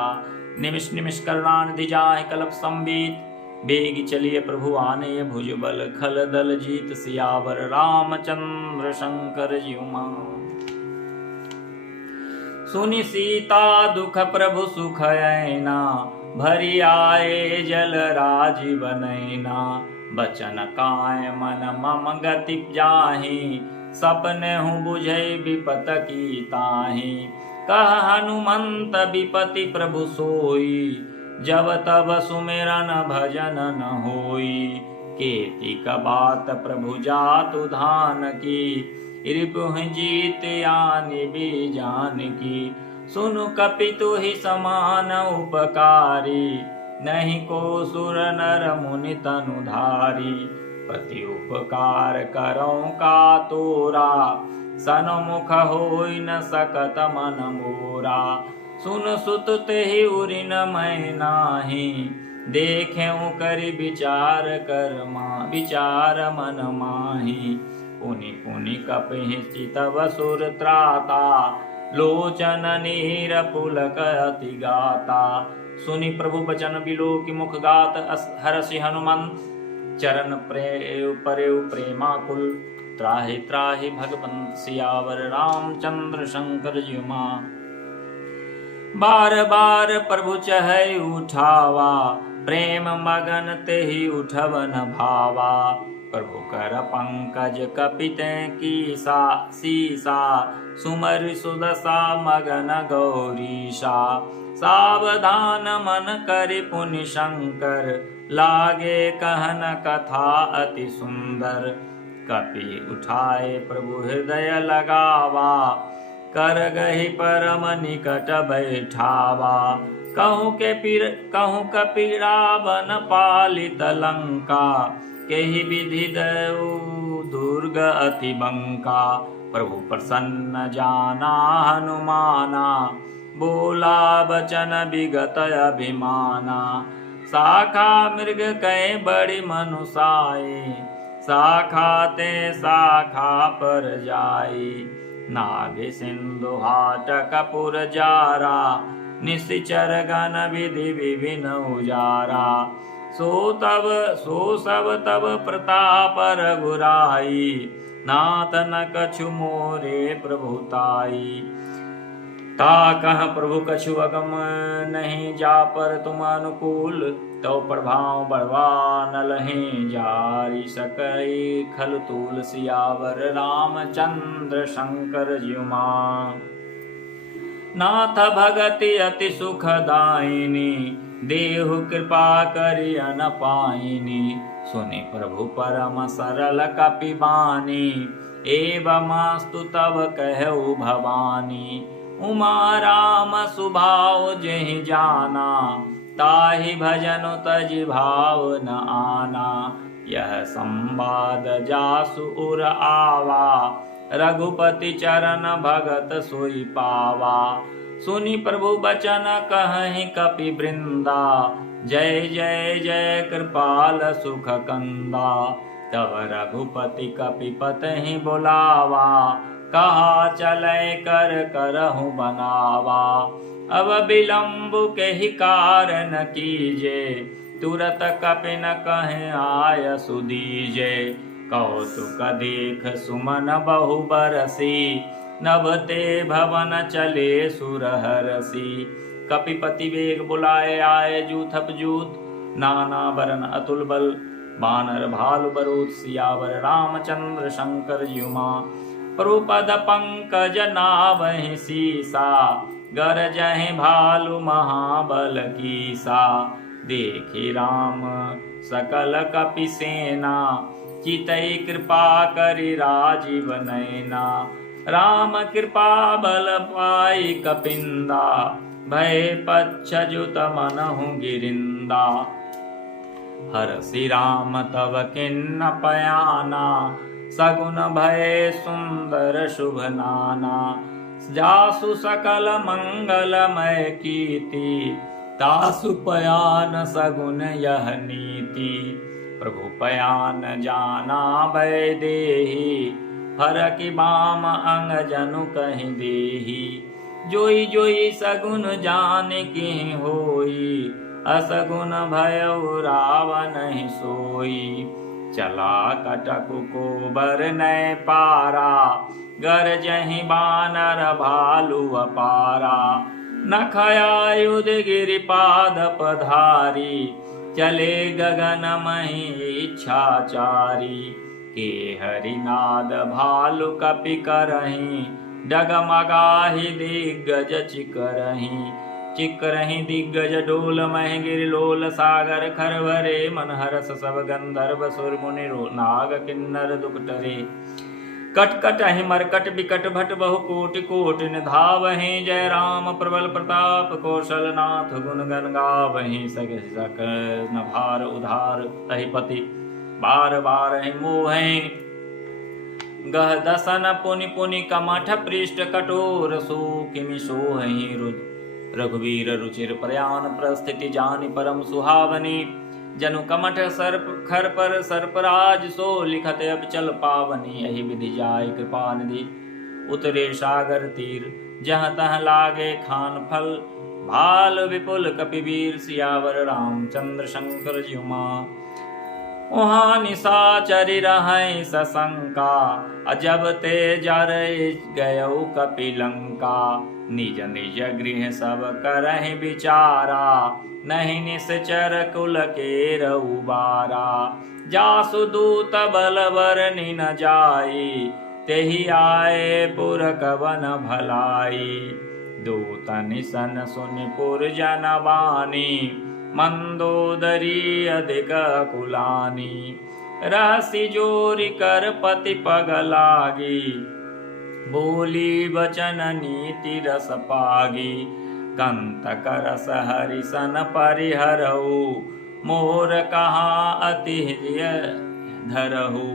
निमिष निमिष करुणानिधि जाहि कल्प संबित। बेग चलिए प्रभु आने भुजबल खल दल जीत। सियावर रामचंद्र शंकर ज्यू मां, सुनि सीता दुख प्रभु सुख ऐना। भरि आए जल राजि बनैना, बचन काय मन मम गति जाहि। सपने हूँ बुझै विपत की ताहि, कह हनुमंत विपति प्रभु सोई। जब तब सुमिरन भजन न होई, केतिक बात प्रभु जातु धान की। रिपुहि जीत आनि भी जानकी, सुनु कपितु ही समान उपकारी। नहीं को सुर नर मुनि तनुधारी, पति उपकार करौ का तोरा। सन्मुख होई न सकत मन मोरा, सुन सुत तेहि उरिन मैं नाही। देखेउ करि विचार मन माही। पुनि पुनि कपिहि चितव सुर त्राता, लोचन नीर पुलक अति गाता। सुनि प्रभु बचन बिलोकि मुख गात, हरषि हनुमंत चरण परेउ प्रेमाकुल। त्राहि त्राहि भगवंत सियावर रामचंद्र शंकर ज्यू मां। बार बार प्रभु चहै उठावा, प्रेम मगन तेहि उठवन भावा। प्रभु कर पंकज कपिते की सीसा, सुमरि सुदशा मगन गौरीशा। सावधान मन करि पुनि शंकर, लागे कहन कथा अति सुंदर। कपि उठाए प्रभु हृदय लगावा, कर गहि परम निकट बैठावा। कहूँ कपि रावण पालित लंका, केहि विधि दयौ दुर्ग अति बंका। प्रभु प्रसन्न जाना हनुमाना, बोला बचन विगत अभिमाना। शाखा मृग कै बड़ी मनुषाई, शाखा ते शाखा पर जाई। नाग सिंधु हाट कपूर जारा, निश्चर गण विधि विभिन्न उजारा। सो सब तब प्रताप रघुराई, नाथ न कछु मोरे प्रभुताई। ताकह प्रभु कछु अगम नहीं, जा पर तुम अनुकूल, तो प्रभाव बढ़वा न लहें जारी, सकई खल तूल सियावर रामचंद्र शंकर ज्युमा। नाथ भगति अति सुखदायिनी, देहु कृपा करि न पाइनी, सुनि प्रभु परम सरल कपि बानी, एवमस्तु तब कहु भवानी। उमा राम सुभाव जेहि जाना, ताहि भजन तजि भाव न आना, यह संवाद जासु उर आवा, रघुपति चरण भगत सोई पावा। सुनि प्रभु बचन कहहि कपि वृंदा, जय जय जय कृपाल सुख कंदा। तब रघुपति कपिपतहि बुलावा, कहा चलै कर करहु बनावा। अब विलंब केहि कारण कीजे, तुरत कपि न कहे आय सुदीजे। कौतुक देख सुमन बहु बरसी, नभ ते भवन चले सुरहरसी। कपिपति वेग बुलाए आए जूथप जूथ, नाना बरन अतुल बल, बानर भालु बरूथ। सियावर रामचंद्र शंकर ज्युमा, प्रभु पद पंकज नावहि सीसा, गरजहि भालु महाबल कीसा। देखि राम सकल कपि सेना, चितई कृपा करि राजीव नैना। राम कृपा बल पाई कपिंदा, भय पच्छजुत मनहु गिरिंदा। हरसि राम तब किन्न पयाना, सगुन भय सुंदर शुभ नाना। जासु सकल मंगलमय कीर्ति, तासु पयान सगुन यह नीति। प्रभु पयान जाना भय देहि, फरकि बाम अंग जनु कहि देहि। जोई जोई सगुन जान की होई, असगुन भयउ रावण ही सोई। चला कटकु को बर नय पारा, गरजहि बानर भालु अपारा। नखयायुध गिरिपाद पधारी, चले गगन मही इच्छाचारी। के हरिनाद भालु कपि करहीं, डगमगाहि दिग्गज चिकरहीं। चिकरहीं दिग्गज डोल मह गिरिलोल सागर। खरवरे मन हरस सब गंधर्व सुर मुनि नाग किन्नर दुखटरे। कटकट अहि मरकट बिकट भट बहु कोटि कोटि निधावहि। जय राम प्रबल प्रताप कौशलनाथ गुण गण गावहि। सग सकल भार उधार अहिपति बार बार मोहि। गह दसन पुनि पुनि कमठ पृष्ठ कठोर सो किमि सोहि रुज। रघुवीर रुचिर प्रयाण प्रस्थिति जानि परम सुहावनी। जनु कमठ सर्प खर पर सर्पराज सो लिखत अब चल पावनी। यही विधि जाय कृपा निधि उतरे सागर तीर। जहाँ तहाँ लागे खान फल भाल विपुल कपिवीर। सियावर रामचंद्र शंकर ज्युमा वहाँ निशाचरि रहै सशंका। अजब ते जरै गयौ कपिलंका। निज निज गृह सब करहि विचारा। नहीं निश्चर कुल केरऊ बारा। जासु दूत बल बरनि न जाई। तेहि आए पुर कवन भलाई। दूतनि सन सुनि पुर जन बानी। मंदोदरी अधिक कुलानी। रहसि जोरि कर पति पग लागी। बोली वचन नीति रस पागी। कंत करस हरिसन परिहरऊ। मोर कहाँ अति हृदय धरहु।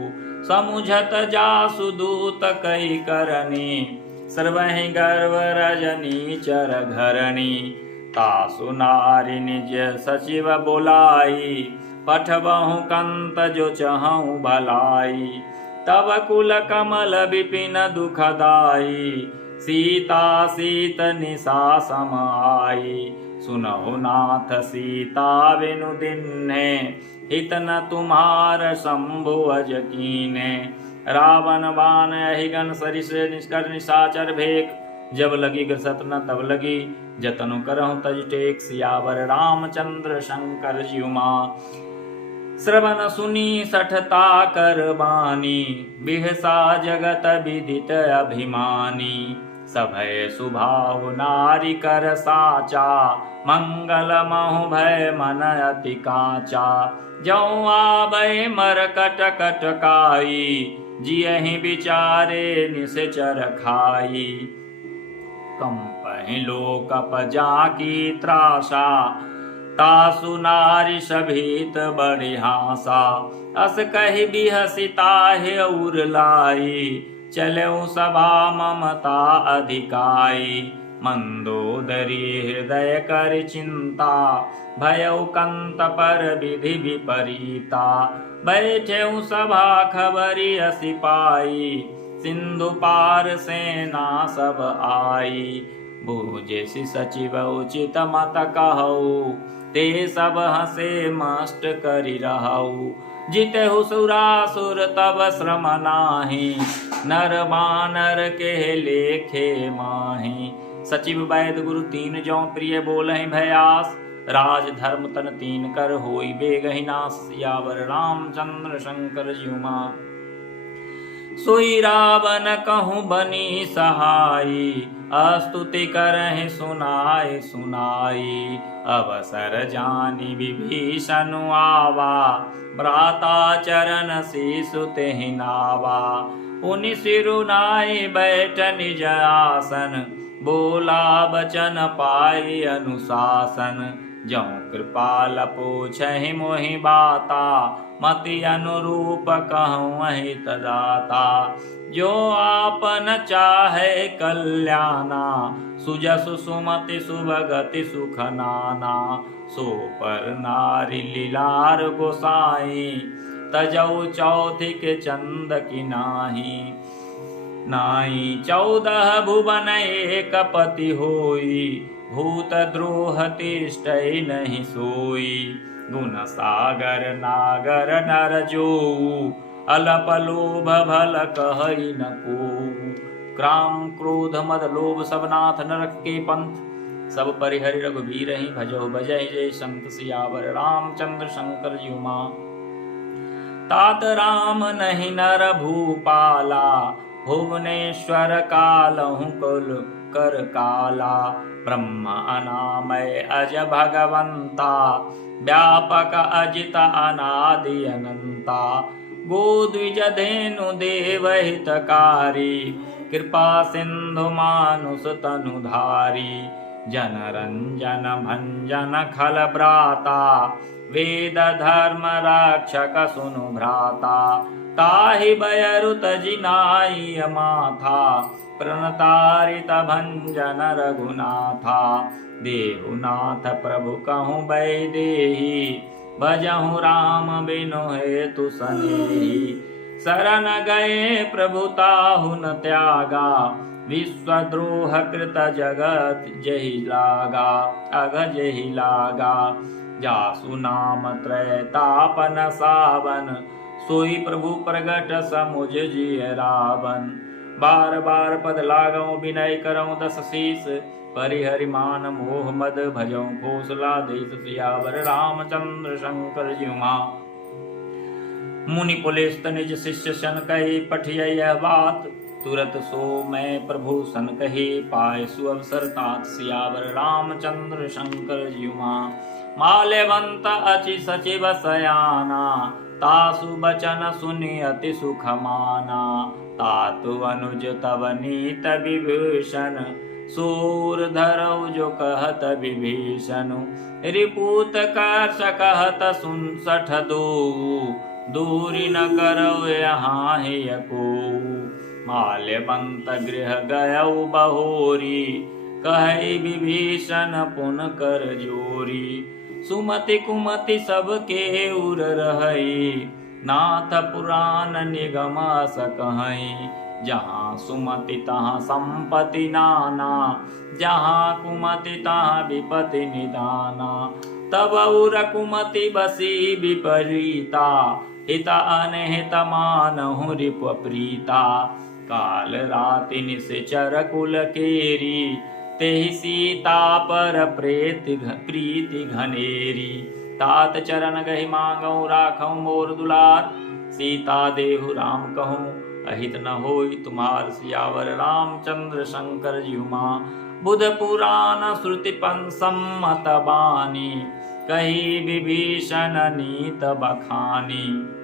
समुझत जासु दूत कई करनी। सर्वहि गर्व रजनी चर घरणी। तासु नारी निज सचिव बोलाई। पठबहु कंत जो चहु भलाई। तब कुल कमल विपिन दुखदाई। सीता सीत निशा सम आई। सुनहु नाथ सीता बिनु दिन्हे। हित न तुम्हार शंभु अज कीन्हे। रावण बाण अहिगन सरिस निष्कर निशाचर भेक। जब लगी ग्रसत न तब लगी, जतनु करहु तज टेक, सियावर रामचंद्र शंकर जीव माँ। श्रवण सुनी सठता कर बानी, बिहसा जगत विदित अभिमानी। सभय सुभाव नारी कर साचा, मंगल महु भय मन अति काचा। जौ आबै मरकट कटकाई, जियहि विचारे निश्चर खाई। कंपहि लोकप जाकी त्रासा, तासु नारी सभीत बड़ि हासा। अस कहि बिहसिता है उर लाई, चलऊ सभा ममता अधिकाई। मंदोदरी हृदय कर चिंता, भयउ कंत पर विधि विपरीता। बैठेऊ सभा खबरी सिपाही, सिंधु पार सेना सब आई। बूझे सचिव उचित मत कहऊ, ते सब हसे मस्ट करि रहऊ। जितेहु सुरासुर तब श्रम नाही, नर बानर के लेखे माही। सचिव वैद गुरु तीन जौ प्रिय बोलहि भयास, राज धर्म तन तीन कर होई बेगहि नास। सियावर रामचंद्र शंकर जीव माँ। सोई रावण कहूँ बनी सहाई, अस्तुति करहि सुनाई सुनाई। अवसर जानी विभीषण आवा, भ्राता चरण शीसु तेहि नावा। पुनि सिरुनाई बैठ निज आसन, बोला बचन पाई अनुशासन। जौ कृपाल पूछहि मोहि बाता, मति अनुरूप कहूँ अहित दाता। जो आपन चाहे कल्याणा, सुजसु सुमति सुभगति सुख नाना। सो पर नारी लीलार गोसाई, तजौ चौथि के चंद की नाही। नाई 14 भुवन एक पति होई, भूत द्रोह तिष्ठै नहीं सोई। गुण सागर नागर नर जोऊ, अलप लोभ भल कहई न कोऊ। क्राम क्रोध मद लोभ सब नाथ नरक के पंथ, सब परिहरि रघुबीर ही भजो भजहि जय संत। सियावर रामचंद्र शंकर जीव माँ। तात राम नहीं नर भूपाला, भुवनेश्वर कालहु कुल कर काला। ब्रह्म अनामय अज भगवंता, व्यापक अजित अनादि अनंता। गोद्विज धेनु देव हितकारी, कृपा सिंधु मानुष तनुधारी। जन रंजन भंजन खल भ्राता, वेद धर्म रक्षक सुनु भ्राता। ताहि बयरुत जिनाई माथा, प्रणतारित भंजन रघुनाथा। देहुनाथ प्रभु कहूँ वैदेही, भजहु राम बिनु हेतु सनेही। शरण गए प्रभु ताहु न त्यागा, विश्वद्रोह कृत जगत जहि लागा। अघ जहि लागा, जासु नाम त्रय तापन सावन। सोई प्रभु प्रगट समुझ जिय रावण। बार बार पद लागौ विनय करौ दस शीस, परिहरि मान मोह मद भजौ घोषला देश। सियावर रामचंद्र शंकर जीव माँ। मुनि पुलिस निज शिष्य सन कही, पठिय यह बात तुरत सो मैं प्रभु सन कही। पाए सुअवसर तात सियावर रामचंद्र शंकर जीव माँ। माल्यवंत अचि सचिव सयाना, तासु बचन सुनि अति सुख माना। तातु अनुज तव नीत विभीषण, सूर धरऊ जो कहत विभीषण। रिपुत कर्ष कहत 67 दोऊ, दूरी न करऊ यहाँ को। माल्यवंत गृह गयऊ बहोरी, कहि विभीषण पुन कर जोरी। सुमति कुमति सबके उर रहई, नाथ पुराण निगम सकहई। जहाँ सुमति तहाँ संपत्ति नाना, जहाँ कुमति तहाँ विपत्ति निदाना। तब उर कुमति बसी विपरीता, हित अनहित मानहु रिप प्रीता। काल राति निश्चर कुल केरी, तेहि सीता पर प्रीति घनेरी। तात चरण गहि मांगऊ, राखऊ मोर दुलार, सीता देहु राम कहूँ, अहित न होई तुम्हार। सियावर रामचंद्र शंकर जीव माँ, बुध पुराण श्रुति सम्मत बानी, कही विभीषण नीत बखानी।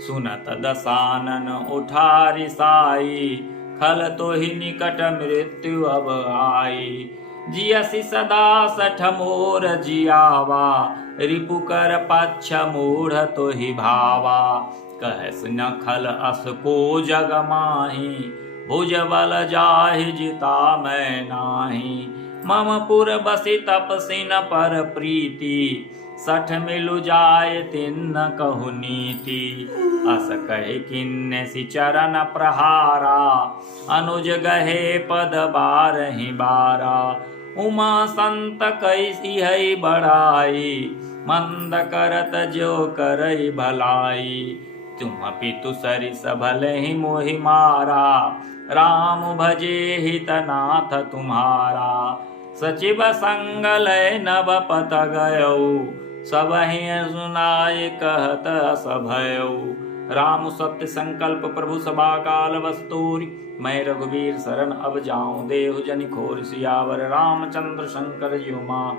सुनत दसानन उठारी साई, खल तो ही निकट मृत्यु अब आई। जियसि सदा सठ मोर जियावा, रिपु कर पक्ष मूढ़ तो ही भावा। कहस न खल अस को जग माही, भुज बल जाहि जिता मैं नाही। मम पुर बसी तपसिन पर प्रीति, सठ मिलु जाय तिन्न कहु नीति। अस कहे किन्नेसि चरण प्रहारा, अनुज गहे पद बारहि बारा। उमा संत कैसी है बड़ाई, मंद करत जो करई भलाई। तुम पितु सरिस भले ही मोहि मारा, राम भजे हित नाथ तुम्हारा। सचिव संग लय नव पत गयऊ, सबहि सुनाय कहत सभयऊ। राम सत्य संकल्प प्रभु सभा काल वस्तूरि, मैं रघुवीर शरण अब जाऊं देहु जनि खोर। सियावर रामचंद्र शंकर जीव माँ,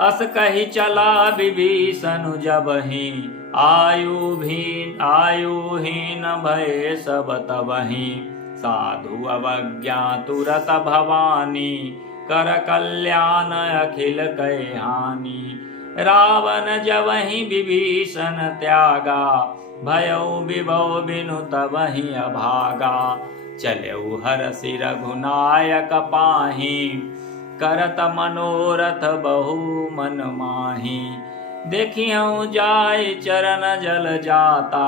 अस कही चला विभीषण जबहि, आयुहीन भय सब तबहि। साधु अवज्ञा तुरत भवानी, कर कल्याण अखिल कय हानि। रावण जबहि विभीषण त्यागा, भयउ विभव बिनु तबहि अभागा। चलऊ हरषि रघुनायक पाहि, करत मनोरथ बहु मन माही। देखियऊ जाय चरण जल जाता,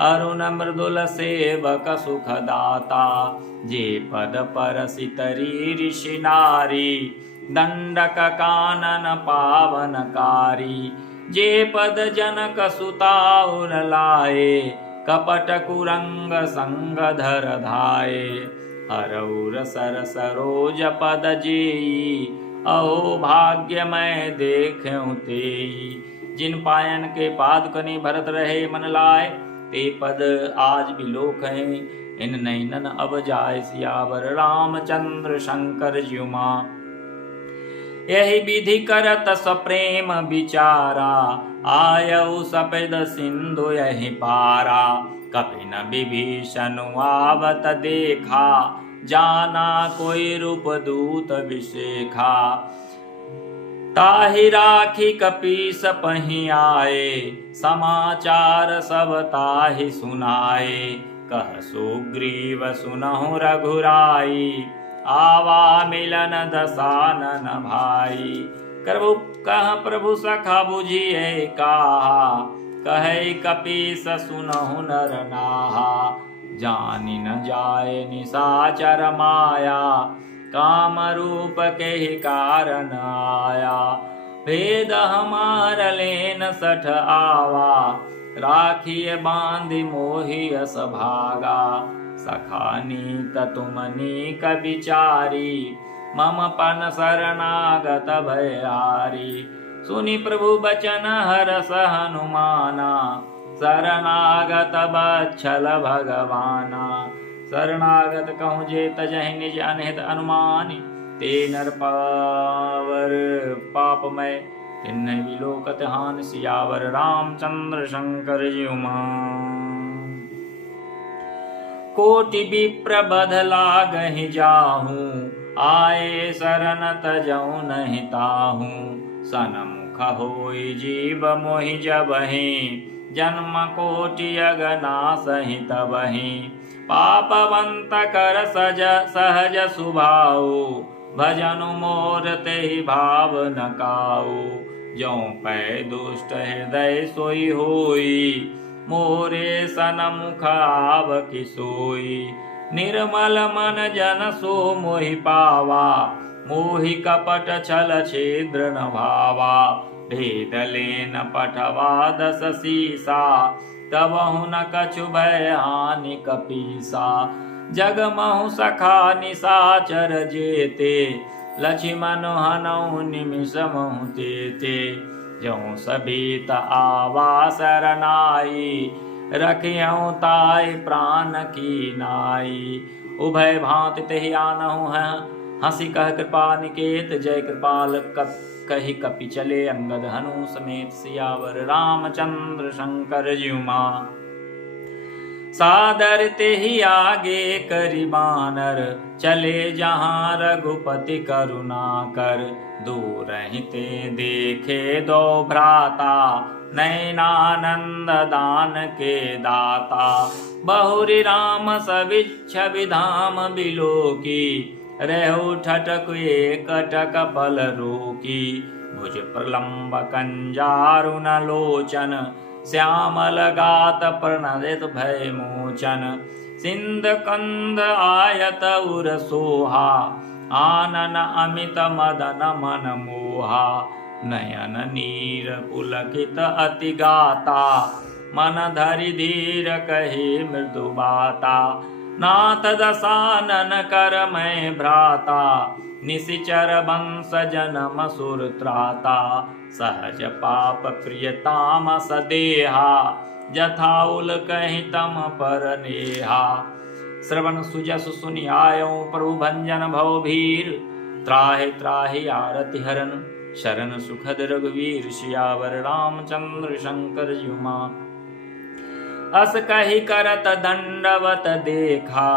अरुण मृदुल सेवक सुख दाता। जे पद परसि तरी ऋषि नारी, दंडक कानन पावनकारी। जे पद जनक सुता उर लाए, कपट कुरंग संग धर धाये। हरौर सर सरोज पद जेई, अहो भाग्य मैं देखूं तेई। जिन पायन के पादुकनि भरत रहे मन लाए, ते पद आज भी लोक हैं इन नैनन अब जाय। सियावर रामचंद्र शंकर जीव माँ, यही विधि करत सप्रेम विचारा। आयऊ सपेद सिंधु यही पारा, कपिन विभीषण आवत देखा। जाना कोई रूप दूत विशेखा, ताहि राखी कपीस पहि आए। समाचार सब ताहि सुनाए, कह सुग्रीव सुनहु रघुराई। आवा मिलन दसानन भाई, कह प्रभु सखा बुझिए काहा। कहे कपीस सुनहु नर नाहा, जानि न जाय निशाचर माया। काम रूप के ही कारण आया, भेद हमार लेन सठ आवा। राखिए बांधि मोहि अस भागा, सखानीक तुम नीक विचारी। मम पन शरणागत भयारी, सुनि प्रभु बचन हरष हनुमाना। शरणागत बच्छल भगवाना, शरणागत कहूँ जे तजहि निज अनहित अनुमानी। ते नर पावर पापमय, तिन्ह विलोकत हानि। सियावर रामचंद्र शंकर जीव माँ, कोटि विप्र बध लागहि जाहूँ। आए शरण तजऊ नहीं ताहूँ। सनमुख होई जीव मोहि जबहि, जन्म कोटि अगना सहि तबहि। पापवंत कर सहज सुभाऊ, भजनु मोर तेहि भाव न काऊ। ज्यों पै दुष्ट हृदय सोई होई, मोरे सनमुख आव कि सोई। निर्मल मन जन सो मोहि पावा, मोहि कपट छल छिद्र न भावा। भेद लेन पठवा दस सीसा, तबहु न कछु भय हानि कपीसा। जगमहु सखा निशाचर जेते, लक्ष्मण हनऊ निमिषमहु तेते। जहु सभीत आवा शरनाई, रखियहु ताई प्राण की नाई। उभय भांति तेहि आनहु हैं, हंसी कह कृपा निकेत। जय कृपाल कहि कपि चले, अंगद हनु समेत सियावर रामचंद्र शंकर ज्यू मां। सादर तेहि आगे करि बानर, चले जहाँ रघुपति करुणा कर। दूरहि ते देखे दो भ्राता, नयनानंद दान के दाता। बहुरी राम सविच्छ विधाम बिलोकी, रहु ठटक एकटक पल रोकी। भुज प्रलम्ब कंजारुण लोचन, श्यामल गात प्रणदित भय मोचन। सिंध कंद आयत उर सोहा, आनन अमित मदन मन मोहा। नयन नीर पुलकित अति गाता, मन धरि धीर कहे मृदु बाता। नाथ दसानन कर मैं भ्राता, निशिचर वंश जनम सुर त्राता। सहज पाप प्रियतामस देहा, जथाउल कहि तम पर नेहा। श्रवण सुजस सुनि आयौ, प्रभु भंजन भव भीर। त्राहि त्राहि आरति हरन, शरण सुखद रघुवीर। सियावर रामचंद्र शंकर ज्यू मां। अस कहि करत दंडवत देखा,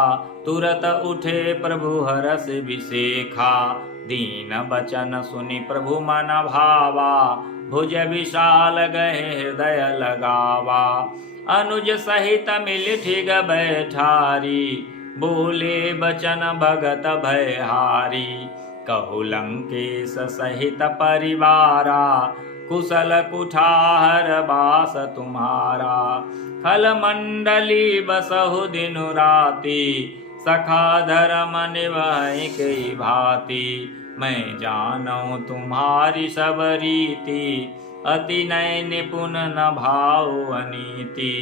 तुरत उठे प्रभु हरष विसेखा। दीन बचन सुनि प्रभु मन भावा, भुज विशाल गहे हृदय लगावा। अनुज सहित मिलि ठिग बैठारी, बोले बचन भगत भयहारी। कहु लंकेश सहित परिवारा, कुशल कुठार बास तुम्हारा। खल मंडली बसहु दिनु राती, सखा धर्म निभाई कई भांति। मैं जानूं तुम्हारी सब रीति, अति नय निपुण न भाव अनीति।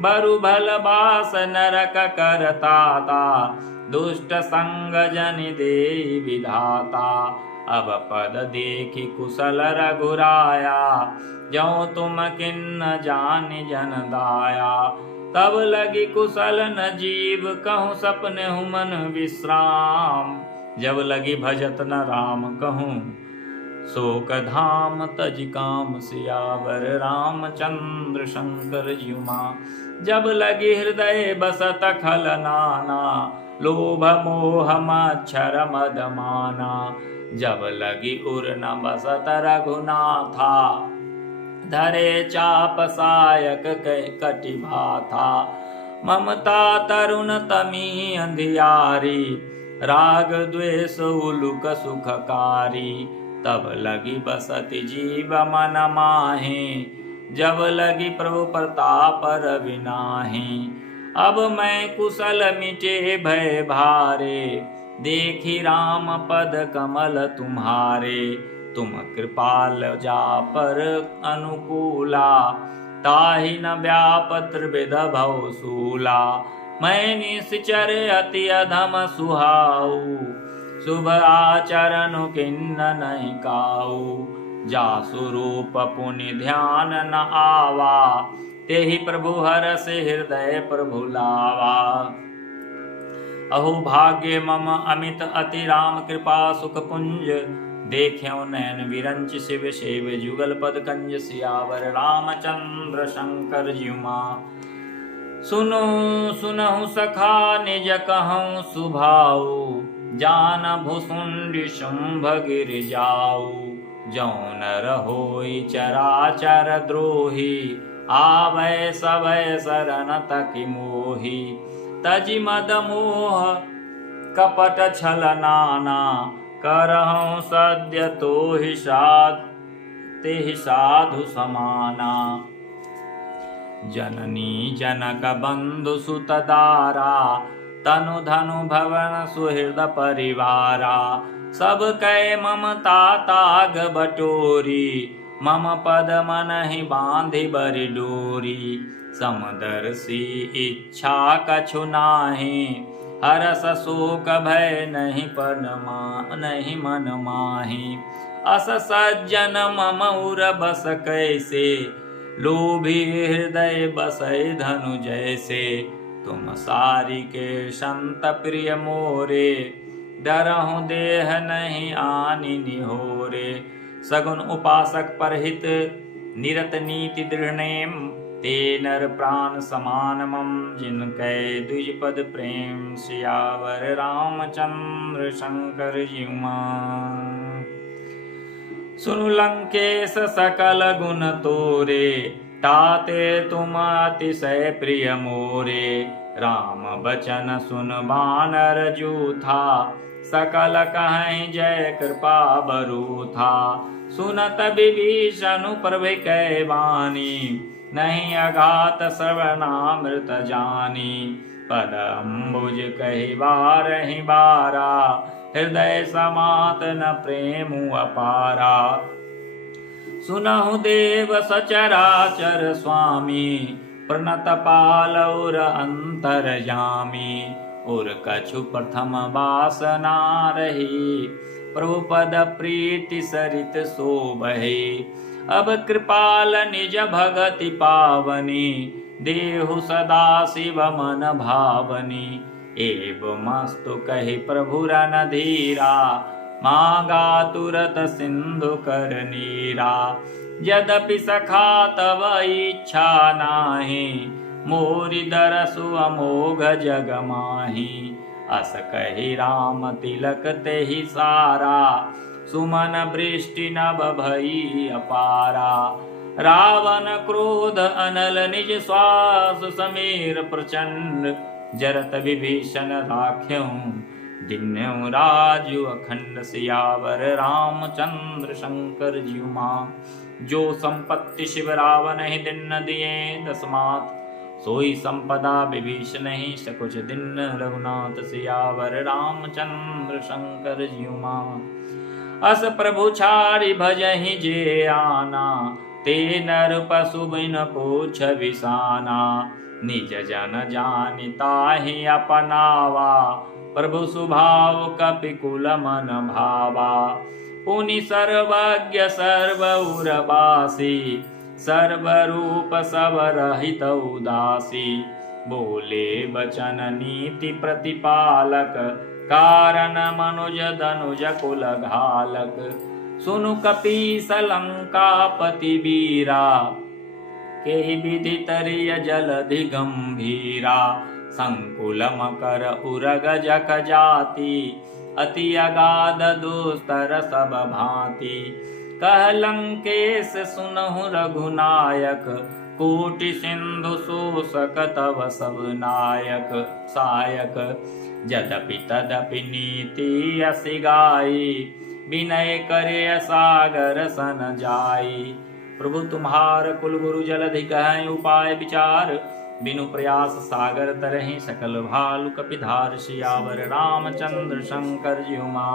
बरु भल बास नरक करताता, दुष्ट संग जन दे विधाता। अब पद देखि कुशल रघुराया, जौ तुम किन्न जानि जन दाया। तब लगी कुशल न जीव, कहूँ सपने मन विश्राम। जब लगी भजत न राम कहूँ, शोक धाम तज काम। सियावर रामचंद्र शंकर ज्यू मां। जब लगी हृदय बसत खल नाना, लोभ मोह मच्छर मद माना। जब लगी उर न बसत रघुनाथा, धरे चाप सायक कटिभा था। ममता तरुण तमी अंधियारी, राग द्वेष उलुक सुखकारी। तब लगी बसति जीव मन माहे, जब लगी प्रभु प्रताप रविनाहे। अब मैं कुशल मिटे भय भारे, देखी राम पद कमल तुम्हारे। तुम कृपाल जा पर अनुकूला, ताहि न व्याप त्रिविध भव सूला। मैं निश्चर अति अधम सुहाऊ, शुभ आचरण किन्न नहीं काऊ। जासु रूप पुनि ध्यान न आवा, तेहि प्रभु हरष हृदय प्रभु लावा। अहो भाग्य मम अमित अति राम कृपा सुख पुंज। देख्यो नयन विरंच शिव सेव जुगल पद कंज। सियावर रामचंद्र शंकर ज्यू मां। सुनो सुनहु सखा निज कहूँ सुभाऊ, जान भुसुंड शुंभ गिर जाऊ। जौन रहोई चराचर द्रोही, आवै सवै शरण तकि मोही। तजि मद मोह कपट छल नाना, करहूँ सद्य तोहि तेहि साधु समाना। जननी जनक बंधु सुत दारा, तनु धनु भवन सुहृद परिवारा। सब कै ममता ताग बटोरी, मम पद मनहि बांधि बरि डोरी। समदर्शी इच्छा कछु नाहि, हरस शोक भय नहीं मन माहि। अस सज्जन मम उर बस कैसे, लोभी हृदय बसै धनु जैसे। तुम सारी के संत प्रिय मोरे, डरहु देह नहीं आनि निहोरे। सगुन उपासक परहित निरत नीति दृढ़नेम, ते नर प्राण समान मम जिनकै द्विज पद प्रेम। सियावर रामचंद्र शंकर जीवा। सुनु लंकेश सकल गुण तोरे, ताते तुम अतिशय प्रिय मोरे। राम बचन सुन बानर जूथा, सकल कहीं जय कृपा बरूथा। सुनत विभीषण प्रभु कै वाणी, नहीं अघात श्रवणामृत जानी। पद अम्बुज कहि बारहि बारा, हृदय समात न प्रेम अपारा। सुनहु देव सचराचर स्वामी, प्रणत पाल उर अंतरयामी। उर कछु प्रथम वासना रही, प्रभु पद प्रीति सरित शोभहि। अब कृपाल निज भगति पावनी, देहु सदा शिव मन भावनी। एवमस्तु कहि प्रभु रणधीरा, मांगा तुरत सिंधु कर नीरा। यद्यपि सखा तव इच्छा नाहि, मोरि दरसु अमोघ जग माहि। अस कहि राम तिलक तेहि सारा, सुमन वृष्टि नभ भई अपारा। रावण क्रोध अनल निज श्वास समीर प्रचंड, जरत विभीषण राख्यऊ दिन्यऊ राजु अखंड। सियावर रामचंद्र शंकर जीवा। जो संपत्ति शिव रावण ही दिन दिए दसमात, सोई संपदा विभीषण ही सकुच दिन रघुनाथ। सियावर रामचंद्र शंकर जीवा। अस प्रभु छारि भजहि जे आना, ते नर पशु बिन पूछ बिसाना। निज जन जानि ताहि अपनावा, प्रभु स्वभाव कपिकुल मन भावा। पुनि सर्वज्ञ सर्व उरवासी, सर्वरूप सब रहित उदासी। बोले बचन नीति प्रतिपालक, कारण मनुज धनुज कुल घालक। सुनु कपीस लंकापति वीरा, केहि विधि तरिय जलधि गंभीरा। संकुल मकर उरग जक जाति, अति अगाध दुस्तर सब भांति। कह लंकेश सुनहु रघुनायक, कोटि सिंधु शोषक तव सब नायक सायक। यद्यपि तदपि नीति असि गाई, विनय करे सागर सन जाई। प्रभु तुम्हार कुल गुरु जलधि कहै उपाय विचार, बिनु प्रयास सागर तरहि सकल भालु कपिधार। सियावर रामचंद्र शंकर जीवा।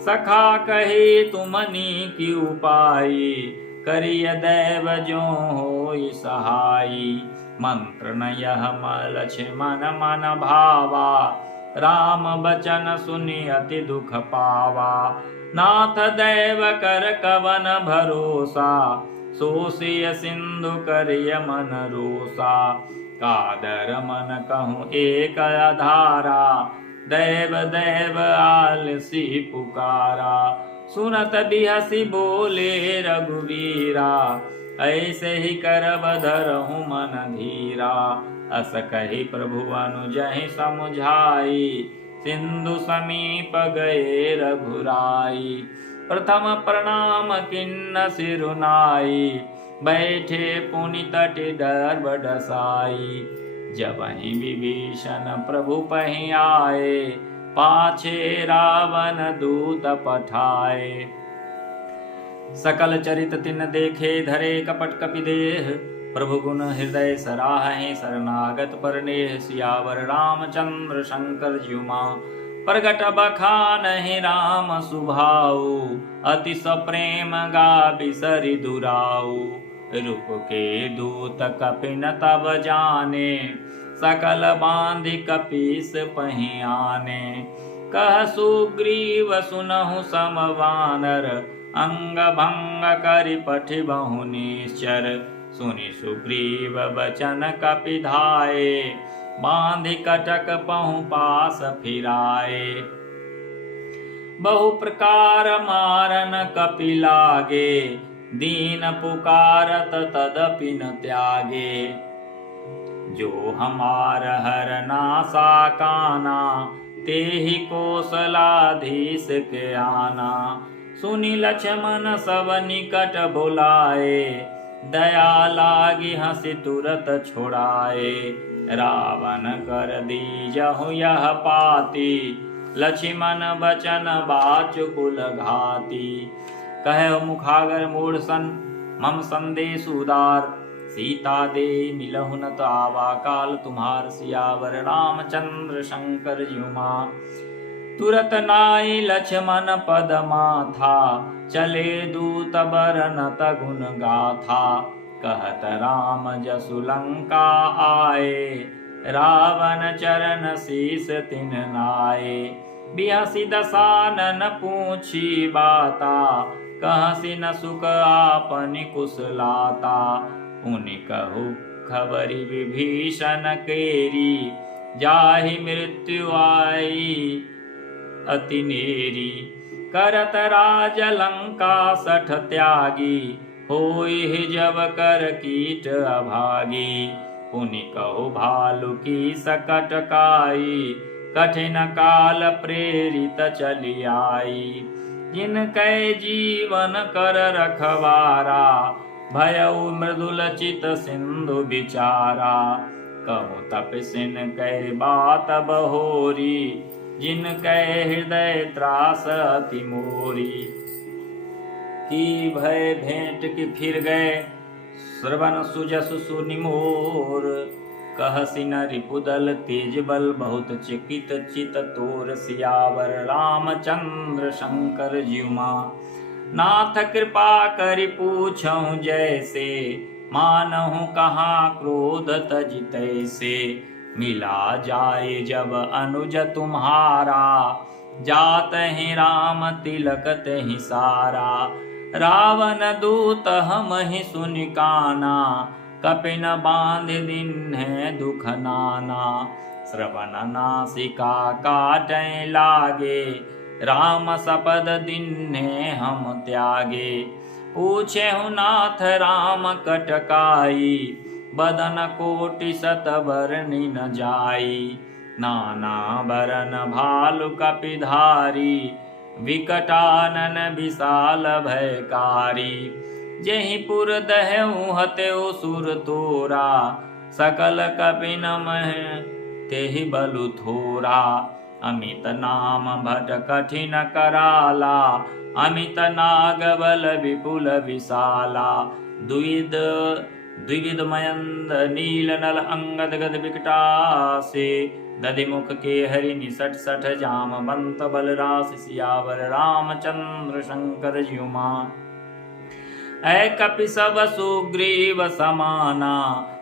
सखा कहे तुमनी की उपाई, करिय दैव जो होई सहाई। मंत्र न यह मलछ मन मन भावा, राम बचन सुनि अति दुख पावा। नाथ दैव कर कवन भरोसा, सोसिय सिंधु करिय मन रोसा। कादर मन कहूँ एक आधारा, दैव दैव आलसी पुकारा। सुनत बिहसी बोले रघुवीरा, ऐसे ही करब धरहु मन धीरा। अस कहि प्रभु अनुजहि समुझाई, सिंधु समीप गए रघुराई। प्रथम प्रणाम किन्न सिरुनाई, बैठे पुनि तटि डर डसाई। जबहि विभीषण प्रभु पहि आए, पाछे रावण दूत पठाए। सकल चरित तिन देखे, धरे कपट कपि देह। प्रभु गुण हृदय सराहहि, शरणागत पर नेह। सियावर रामचंद्र शंकर जीवा। प्रगट बखानहि राम सुभाऊ, अति सप्रेम गा बिसरि दुराऊ। रूप के दूत कपिन तब जाने, सकल बांधि कपीस पहियाने। कह सुग्रीव सुनहु सम वानर, अंग भंग करि पठिबहु निश्चर। सुनि सुग्रीव बचन कपि धाये, बांधि कटक पहु पास फिराए। बहु प्रकार मारन कपि लागे, दीन पुकारत तदपि न त्यागे। जो हमार हरनासा काना, तेहि कौशलाधीश के आना। सुनि लक्ष्मण सब निकट बुलाए, दया लागी हंसी तुरत छुड़ाए। रावण कर दीजहु यह पाती, लक्ष्मण बचन बाचुकुल घाती। कहे मुखागर मूढ़ सन मम संदेश उदार, सीता दे मिलहु न तो आवा काल तुम्हार। सियावर रामचंद्र शंकर ज्युमा, तुरत नाई लक्ष्मण पद माथा। चले दूत बरनत गुण गाथा, कहत राम जसु लंका आए। रावण चरण शीस तिन नाये, बिहसी दसानन पूछी बाता। कहसी न सुख आपनि कुशलाता, उनि कहु खबरि विभीषण केरी। जाहि मृत्यु आई अति नेरी, करत राज लंका सठ त्यागी। होई जब कर कीट अभागी, पुनि कहु भालु की सकट काई। कठिन काल प्रेरित चली आई, जिनकै जीवन कर रखवारा। भयउ मृदुल चित सिंधु विचारा, कहु तपसिन कै बात बहोरी। जिनकै हृदय त्रास अति मोरी, की भय भेंट की फिर गए। श्रवण सुजसु सुनि मोर, कहसि न रिपुदल तेज बल। बहुत चिकित चित तोर, सियावर रामचंद्र शंकर ज्युमा। नाथ कृपा करि पूछहु जैसे, मानहु कहाँ क्रोध तजि तैसे। मिला जाए जब अनुज तुम्हारा, जात ही राम तिलक तहि सारा। रावण दूत हम ही सुनि काना, कपिन बांध दीन्हे दुख नाना। श्रवण नासिका काटै लागे, राम सपद दीन्हे हम त्यागे। पूछेहु नाथ राम कटकाई, बदन कोटि शत बरनि न जाई। नाना बरन भालु कपिधारी, विकटानन विशाल भयकारी। जेहि पुर दहउ हतेउ सुर तोरा, सकल कपिन मह तेहि बलु थोरा। अमित नाम भट कठिन कराला, अमित नाग बल विपुल विशाला। द्विविध मयंद नील नल अंगद गद विकटासे। दधिमुख के हरि निसट सठ जामवंत बलरास। सियावर रामचंद्र शंकर ज्युमा। ऐ कपि सब सुग्रीव समाना,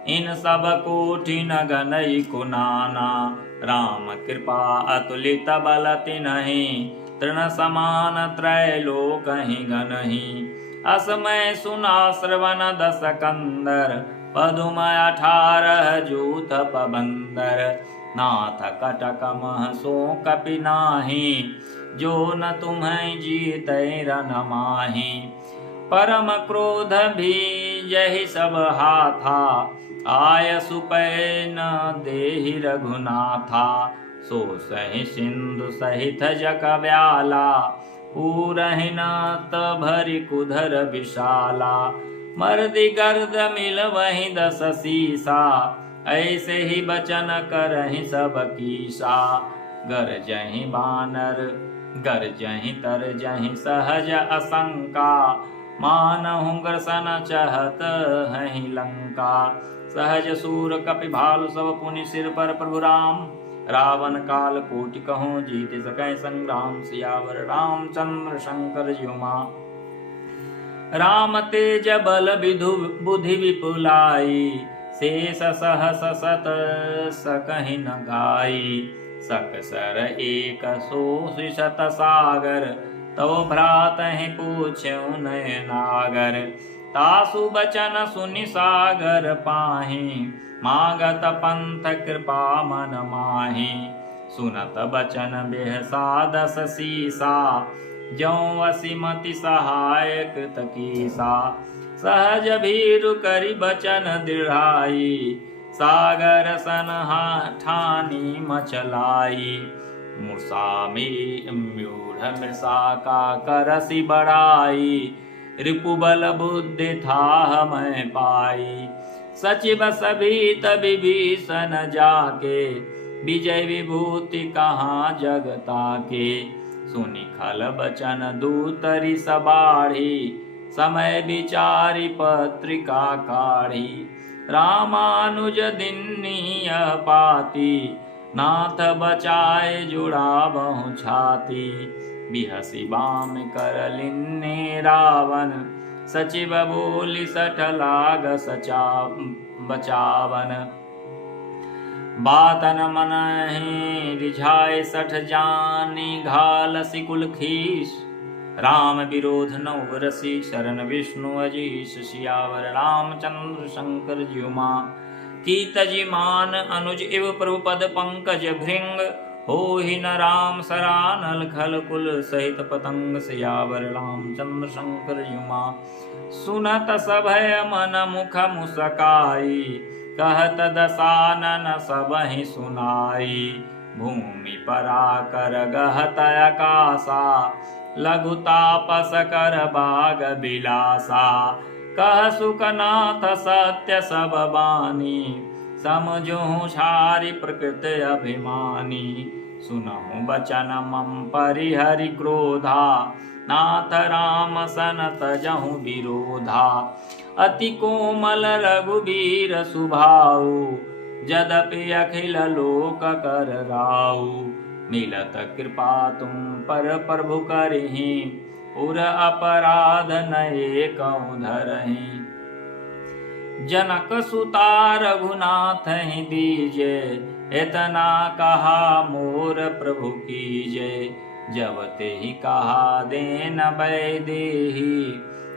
इन सब कोटि न गनई कुनाना। राम कृपा अतुलित बल तिन्हि, तृण समान त्रैलोकहि गनहि। असमय सुना श्रवण दस कंदर, पदुम 18 जूथ पबंदर। नाथ कटक मह सो कपि नाहि, जो न तुम्हें जीतै रन माहि। परम क्रोध भी जहि सब हाथा, आय सुपै न देहि रघुनाथा। सो सहि सिंधु सहित जग व्याला, पूरहि नाथ भरि कुधर विशाला। मर्दि गर्द मिल वही 10 सीसा, ऐसे ही बचन करहि सब कीसा। गरजहि बानर गरजहि तरजहि सहज असंका, मानहु ग्रसन चहत हहि लंका। सहज सूर कपि भालु सब पुनि सिर पर प्रभु राम। रावण काल कोटि कहूँ जीत सकै संग्राम। सियावर रामचंद्र शंकर ज्युमा। राम तेज बल विधु बुद्धि विपुलाई, शेष सहस सत सकहि न गाई। सकसर एक सो शत सागर, तो भ्रातहि पूछ्यु नयनागर। तासु बचन सुनि सागर पाहि, मागत पंथ कृपा मन माहि। सुनत बचन बेहसा दस सीसा, ज्यों असिमति सहाय कृत कीसा। सहज भीरु करि बचन दृढ़ाई, सागर सन ठानी मचलाई। मूषा में मूढ़ मृषा का करसि बढ़ाई, रिपुबल बुद्धि था मैं पाई। सचिव सभी तभी भीषण जाके, विजय विभूति कहाँ जगता के। सुनि खल बचन दूतरि सबाढ़ी, समय विचारि पत्रिका काढ़ी। रामानुज दिन्नी पाती, नाथ बचाए जुड़ा बहु छाती। बिहसी बाम कर लिन्ने रावण, सचिव बोली सठ लाग बचावन। बातन मन ही रिझाए सठ जानी, घाल सिकुल खीस। राम विरोध नौ रसी, शरण विष्णु अजीश। सियावर रामचंद्र शंकर ज्युमा, कीतजी मान अनुज इव प्रभुपद पंकज भृंग। होहि न राम सरानल खल कुल सहित पतंग। सियावर रामचंद्र शंकर ज्युमा, सुनत सभय मन मुख मुस्काई। कहत दसानन सबहि सुनाई, भूमि पराकर गहत आकाशा। लघु तापस कर बाग बिलासा, कह सुकनाथ सत्य सब बानी। समझो छारि प्रकृति अभिमानी, सुनहु बचन मम परिहरि क्रोधा। नाथ राम सन तजहु विरोधा, अति कोमल रघुबीर सुभाऊ। यद्यपि अखिल लोक कर राऊ, मिलत कृपा तुम पर प्रभु करहि। उर अपराध नये कौं धरहि। जनक सुता रघुनाथ ही दीजे, इतना कहा मोर प्रभु कीजे। जब ते ही कहा देन भय देहि,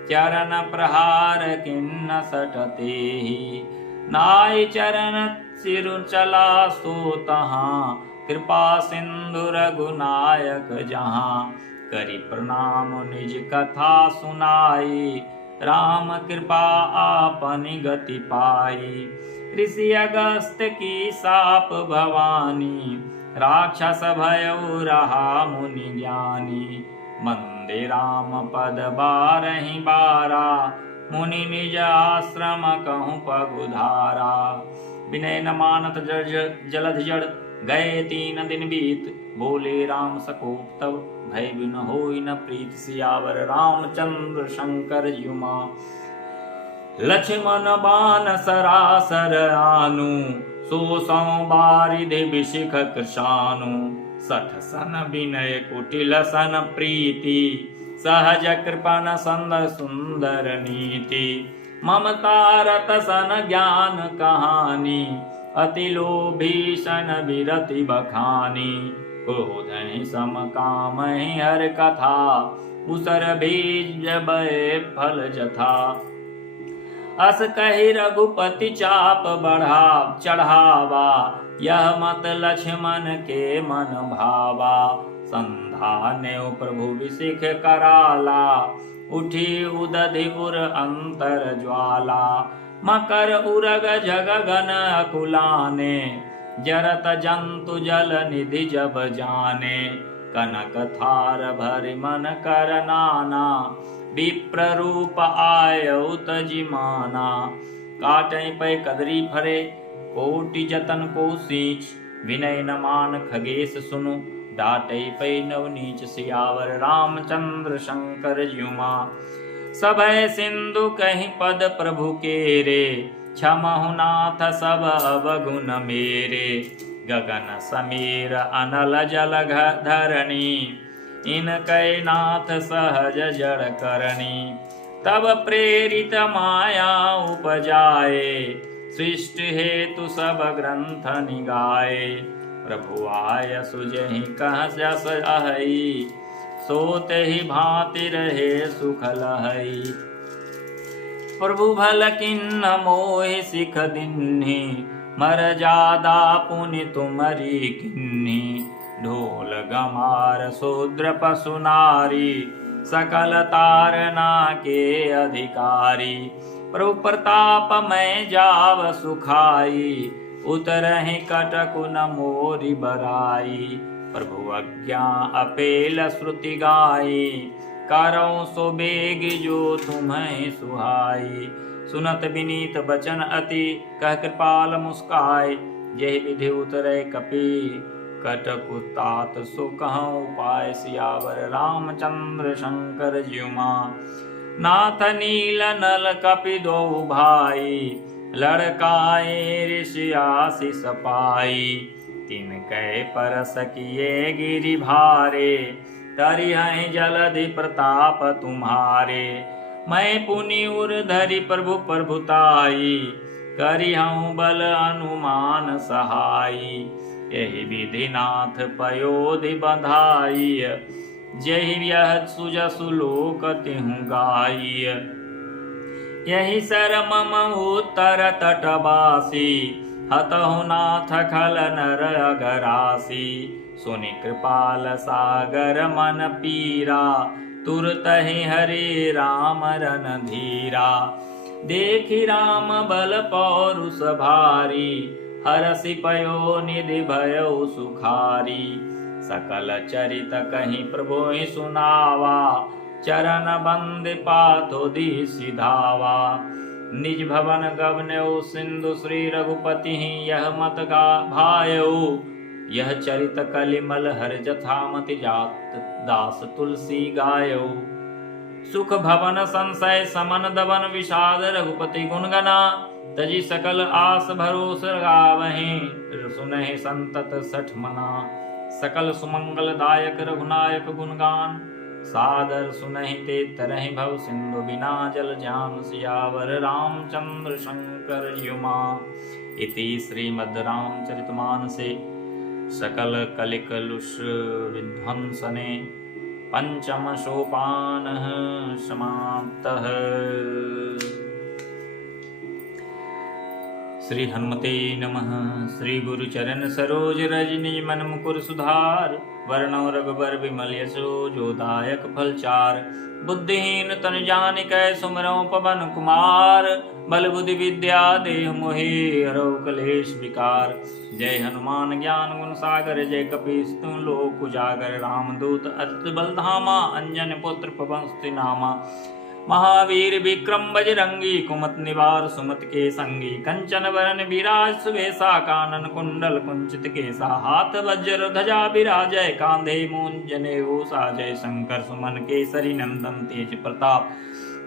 चरण प्रहार किन्न सटते ही। नाई चरण सिरु चला सो तहाँ, कृपा सिंधु रघुनायक जहाँ। करि प्रणाम निज कथा सुनाई, राम कृपा आपनि गति पाई। ऋषि अगस्त की साप भवानी, राक्षस भयउ रहा मुनि ज्ञानी। वंदे राम पद बारहि बारा, मुनि निज आश्रम कहूँ पगुधारा। विनय न मानत जलध जड़, गए 3 दिन बीत। बोले राम सकोप तब, भय बिन होई न प्रीत। सियावर रामचंद्र शंकर ज्युमा, लक्ष्मण बान सरासर आनु। सो बारिधि बिशिख कृशानु, सठ सन विनय कुटिल सन प्रीति। सहज कृपण संद सुंदर नीति, ममता रत सन ज्ञान कहानी। अति लोभी सन विरति बखानी, क्रोधहि सम कामहि हर कथा। उसर बीज बय फल जथा, अस कहि रघुपति चाप बढ़ा चढ़ावा। यह मत लक्ष्मण के मन भावा, संधान्यो प्रभु विशिख कराला। उठी उदधि उर अंतर ज्वाला, मकर उरग जग गन अकुलाने। जरत जंतु जल निधि जब जाने, कनक थार भरि मन कर नाना। विप्र रूप आयउ तजिमाना, काटै पै कदरी फरे, कोटि जतन को सींच। विनय न मान खगेश सुनु, डाटै पै नव नीच। सियावर रामचंद्र शंकर ज्युमा, सभय सिंधु कहि पद प्रभु केरे। क्षमहु नाथ सब अवगुण मेरे, गगन समीर अनल जल धरणी। इनकै नाथ सहज जड़ करणी, तब प्रेरित माया उपजाए, सृष्टि हेतु सब ग्रंथ निगाए। प्रभु आय सुजहि कह जस अहई, सोते ही भांति रहे सुख लहई। प्रभु भल किन्न मोहि सिख दिन्हि, मर जादा पुनि तुमरी किन्हि। ढोल गमार शूद्र पशु नारी, सकल तारना के अधिकारी। प्रभु प्रताप मैं जाव सुखाई, उतरहि कटकु न मोरी बराई। प्रभु आज्ञा अपेल श्रुति गाई, करऊं सो बेग जो तुम्हें सुहाई। सुनत विनीत बचन अति, कह कृपाल मुस्काय। जय विधि उतरे कपि, कटकु तात सो कहूँ उपाय। सियावर रामचंद्र शंकर ज्युमा, नाथ नील नल कपि दो भाई। लड़काए ऋषि आशीष पाई, तिनकै परस किए गिरि भारे। तरिहहि जलधि प्रताप तुम्हारे, मैं पुनि उर धरि प्रभु प्रभुताई। करिहऊँ बल अनुमान सहाई, यही विधि नाथ पयोधि बधाई। जहि यह सुजसु लोक तिहु गाई, यही सर मम उत्तर तटवासी। हतहु नाथ खल नर अगरासी, सुनि कृपाल सागर मन पीरा। तुरतहि हरि राम रन धीरा, देखि राम बल पौरुष भारी। हरसि पयो निधि भयो सुखारी, सकल चरित कहीं प्रभु सुनावा। चरण बंद पाथो दी सिधावा, निज भवन गवन्यो सिंधु श्री रघुपति। यह मत गा भायो, यह चरित कलिमल हर जथामति जात। दास तुलसी गायो, सुख भवन संशय समन दवन विषाद। रघुपति गुण गना, तजी सकल आस भरोस गावहीं। सुनहि संतत सठ मना, सकल सुमंगल दायक रघुनायक गुणगान। सादर सुनहि ते तरहि भव सिंधु, बिना जल जान। सियावर रामचंद्र शंकर युमा। इति श्रीमद् रामचरितमानसे सकल कलिकलुष विध्वंसने पंचम सोपानः समाप्तः। श्री हनुमते नमः। श्री गुरु चरण सरोज रज निज मन मुकुर सुधार। वर्णो रघुबर विमल यशो जो दायक फल चार। बुद्धिहीन तन जानिकै सुमिरौ पवन कुमार। बल बुद्धि विद्या देह मोहि हरौ कलेश विकार। जय हनुमान ज्ञान गुण सागर, जय कपीस तुम लोक उजागर। रामदूत अतुलित बल धामा, अंजन पुत्र पवन सुत नामा। महावीर विक्रम बजरंगी, कुमत निवार सुमत के संगी। कंचन वरन विराज सुबेसा, कानन कुंडल कुंचित केसा। हाथ वज्र ध्वजा विराजय, कांधे मूंज जनेऊ साजय। शंकर सुमन केसरी नंदन, तेज प्रताप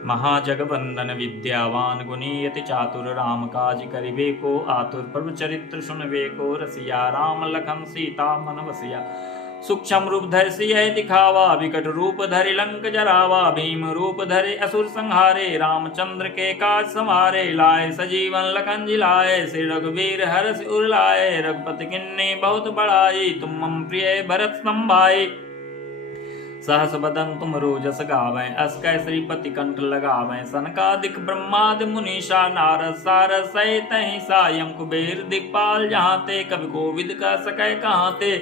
महाजगवंदन। विद्यावान गुणी अति चातुर, राम काज करिबे को आतुर। प्रभु चरित्र सुनबे को रसिया, राम लखन सीता मन बसिया। सूक्ष्म रूप धरि सियहि दिखावा, विकट रूप धरि लंक जरावा। भीम रूप धरि असुर संहारे, रामचंद्र के काज संवारे। लाए सजीवन लखन जिलाए, श्री रघुवीर हरषि उर लाए। रघुपति किन्नी बहुत बड़ाई, तुम मम प्रिय भरत संभाई। सहस बदन तुम रोजस गावै, अस कै श्रीपति कंठ लगावै। सनकादिक ब्रह्मादि मुनीषा, नारद सारद सहित अहिंसा। यम कुबेर दिक्पाल जहाँ ते, कवि कोविद कह सकै कहाँ ते।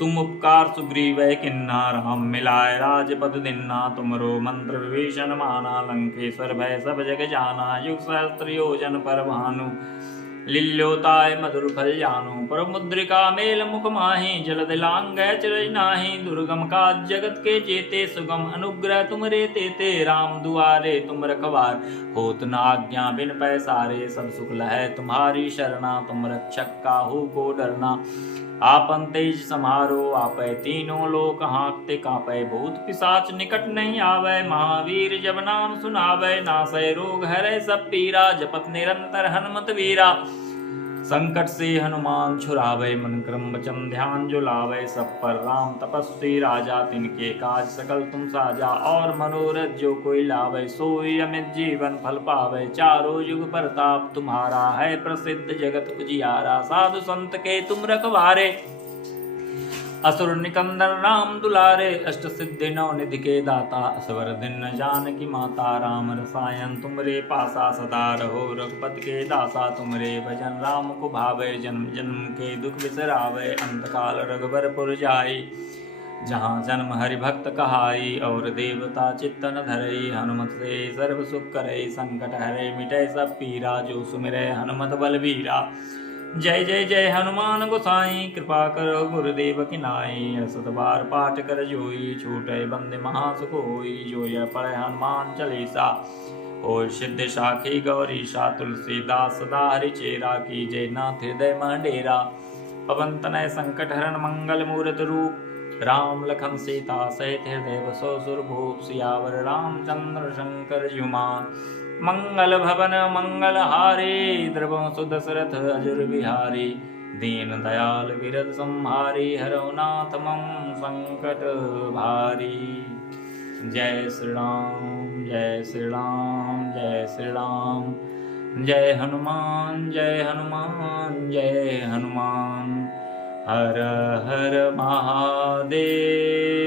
तुम उपकार सुग्रीव किन्ना, राम मिलाए राजपद दिन्ना। तुमरो मंत्र विभीषण माना, लंकेश्वर भय सब जग जाना। युग सहस्त्र योजन पर भानु, लील्योताय मधुर फल जानु। पर मुद्रिका मेल मुख माहि, जलद लांग चरज नाही। दुर्गम काज जगत के जेते, सुगम अनुग्रह तुमरे तेते। राम दुआरे तुम रखवार, होत न आज्ञा बिन पैसारे। सब सुख लहै तुम्हारी शरणा, तुम रक्षक काहू को डरना। आपन तेज समारो, आपै तीनों लोक हाँकते कापै। भूत पिशाच निकट नहीं आवै, महावीर जब नाम सुनावै। नासै रोग हरै सब पीरा, जपत निरंतर हनुमत वीरा। संकट से हनुमान छुड़ावे, मन क्रम वचन ध्यान जो लावे। सब पर राम तपस्वी राजा, तिनके काज सकल तुम साजा। और मनोरथ जो कोई लावे, सोई अमित जीवन फल पावे। चारों युग प्रताप तुम्हारा, है प्रसिद्ध जगत उजियारा। साधु संत के तुम रखवारे, असुर निकंदन राम दुलारे। अष्ट सिद्धि नौ निधि के दाता, असवर दिन जानकी माता। राम रसायन तुमरे पासा, सदा रहो रघुपति के दासा। तुमरे भजन राम को भावे, जन्म जन्म के दुख बिसरावे। अंत काल रघुबरपुर जाई, जहाँ जन्म हरि भक्त कहाई। और देवता चित्तन धरई, हनुमत से सर्व सुख करई। संकट हरे मिटै सब पीरा, जो सुमिरै हनुमत बलबीरा। जय जय जय हनुमान गोसाई, कृपा करो गुरुदेव की नाई। असत बार पाठ कर जोई, छूटे बंदे महासुख होई। जो यह पढ़े हनुमान चालीसा, ओय सिद्ध साखी गौरीशा। तुलसीदास सदा हरि चेरा, की जय नाथ हृदय मह डेरा। पवन तनय संकट हरण मंगल मूरत रूप, राम लखन सीता सहित हृदय बसो सुरभूप। सियावर रामचंद्र शंकर जुमान, मंगल भवन मंगल हारी। द्रवं सुदशरथ अजुर बिहारी, दीन दयाल विरद संहारी। हरौ नाथ मम संकट भारी। जय श्री राम जय श्री राम जय श्री राम। जय हनुमान जय हनुमान जय हनुमान। हर हर महादेव।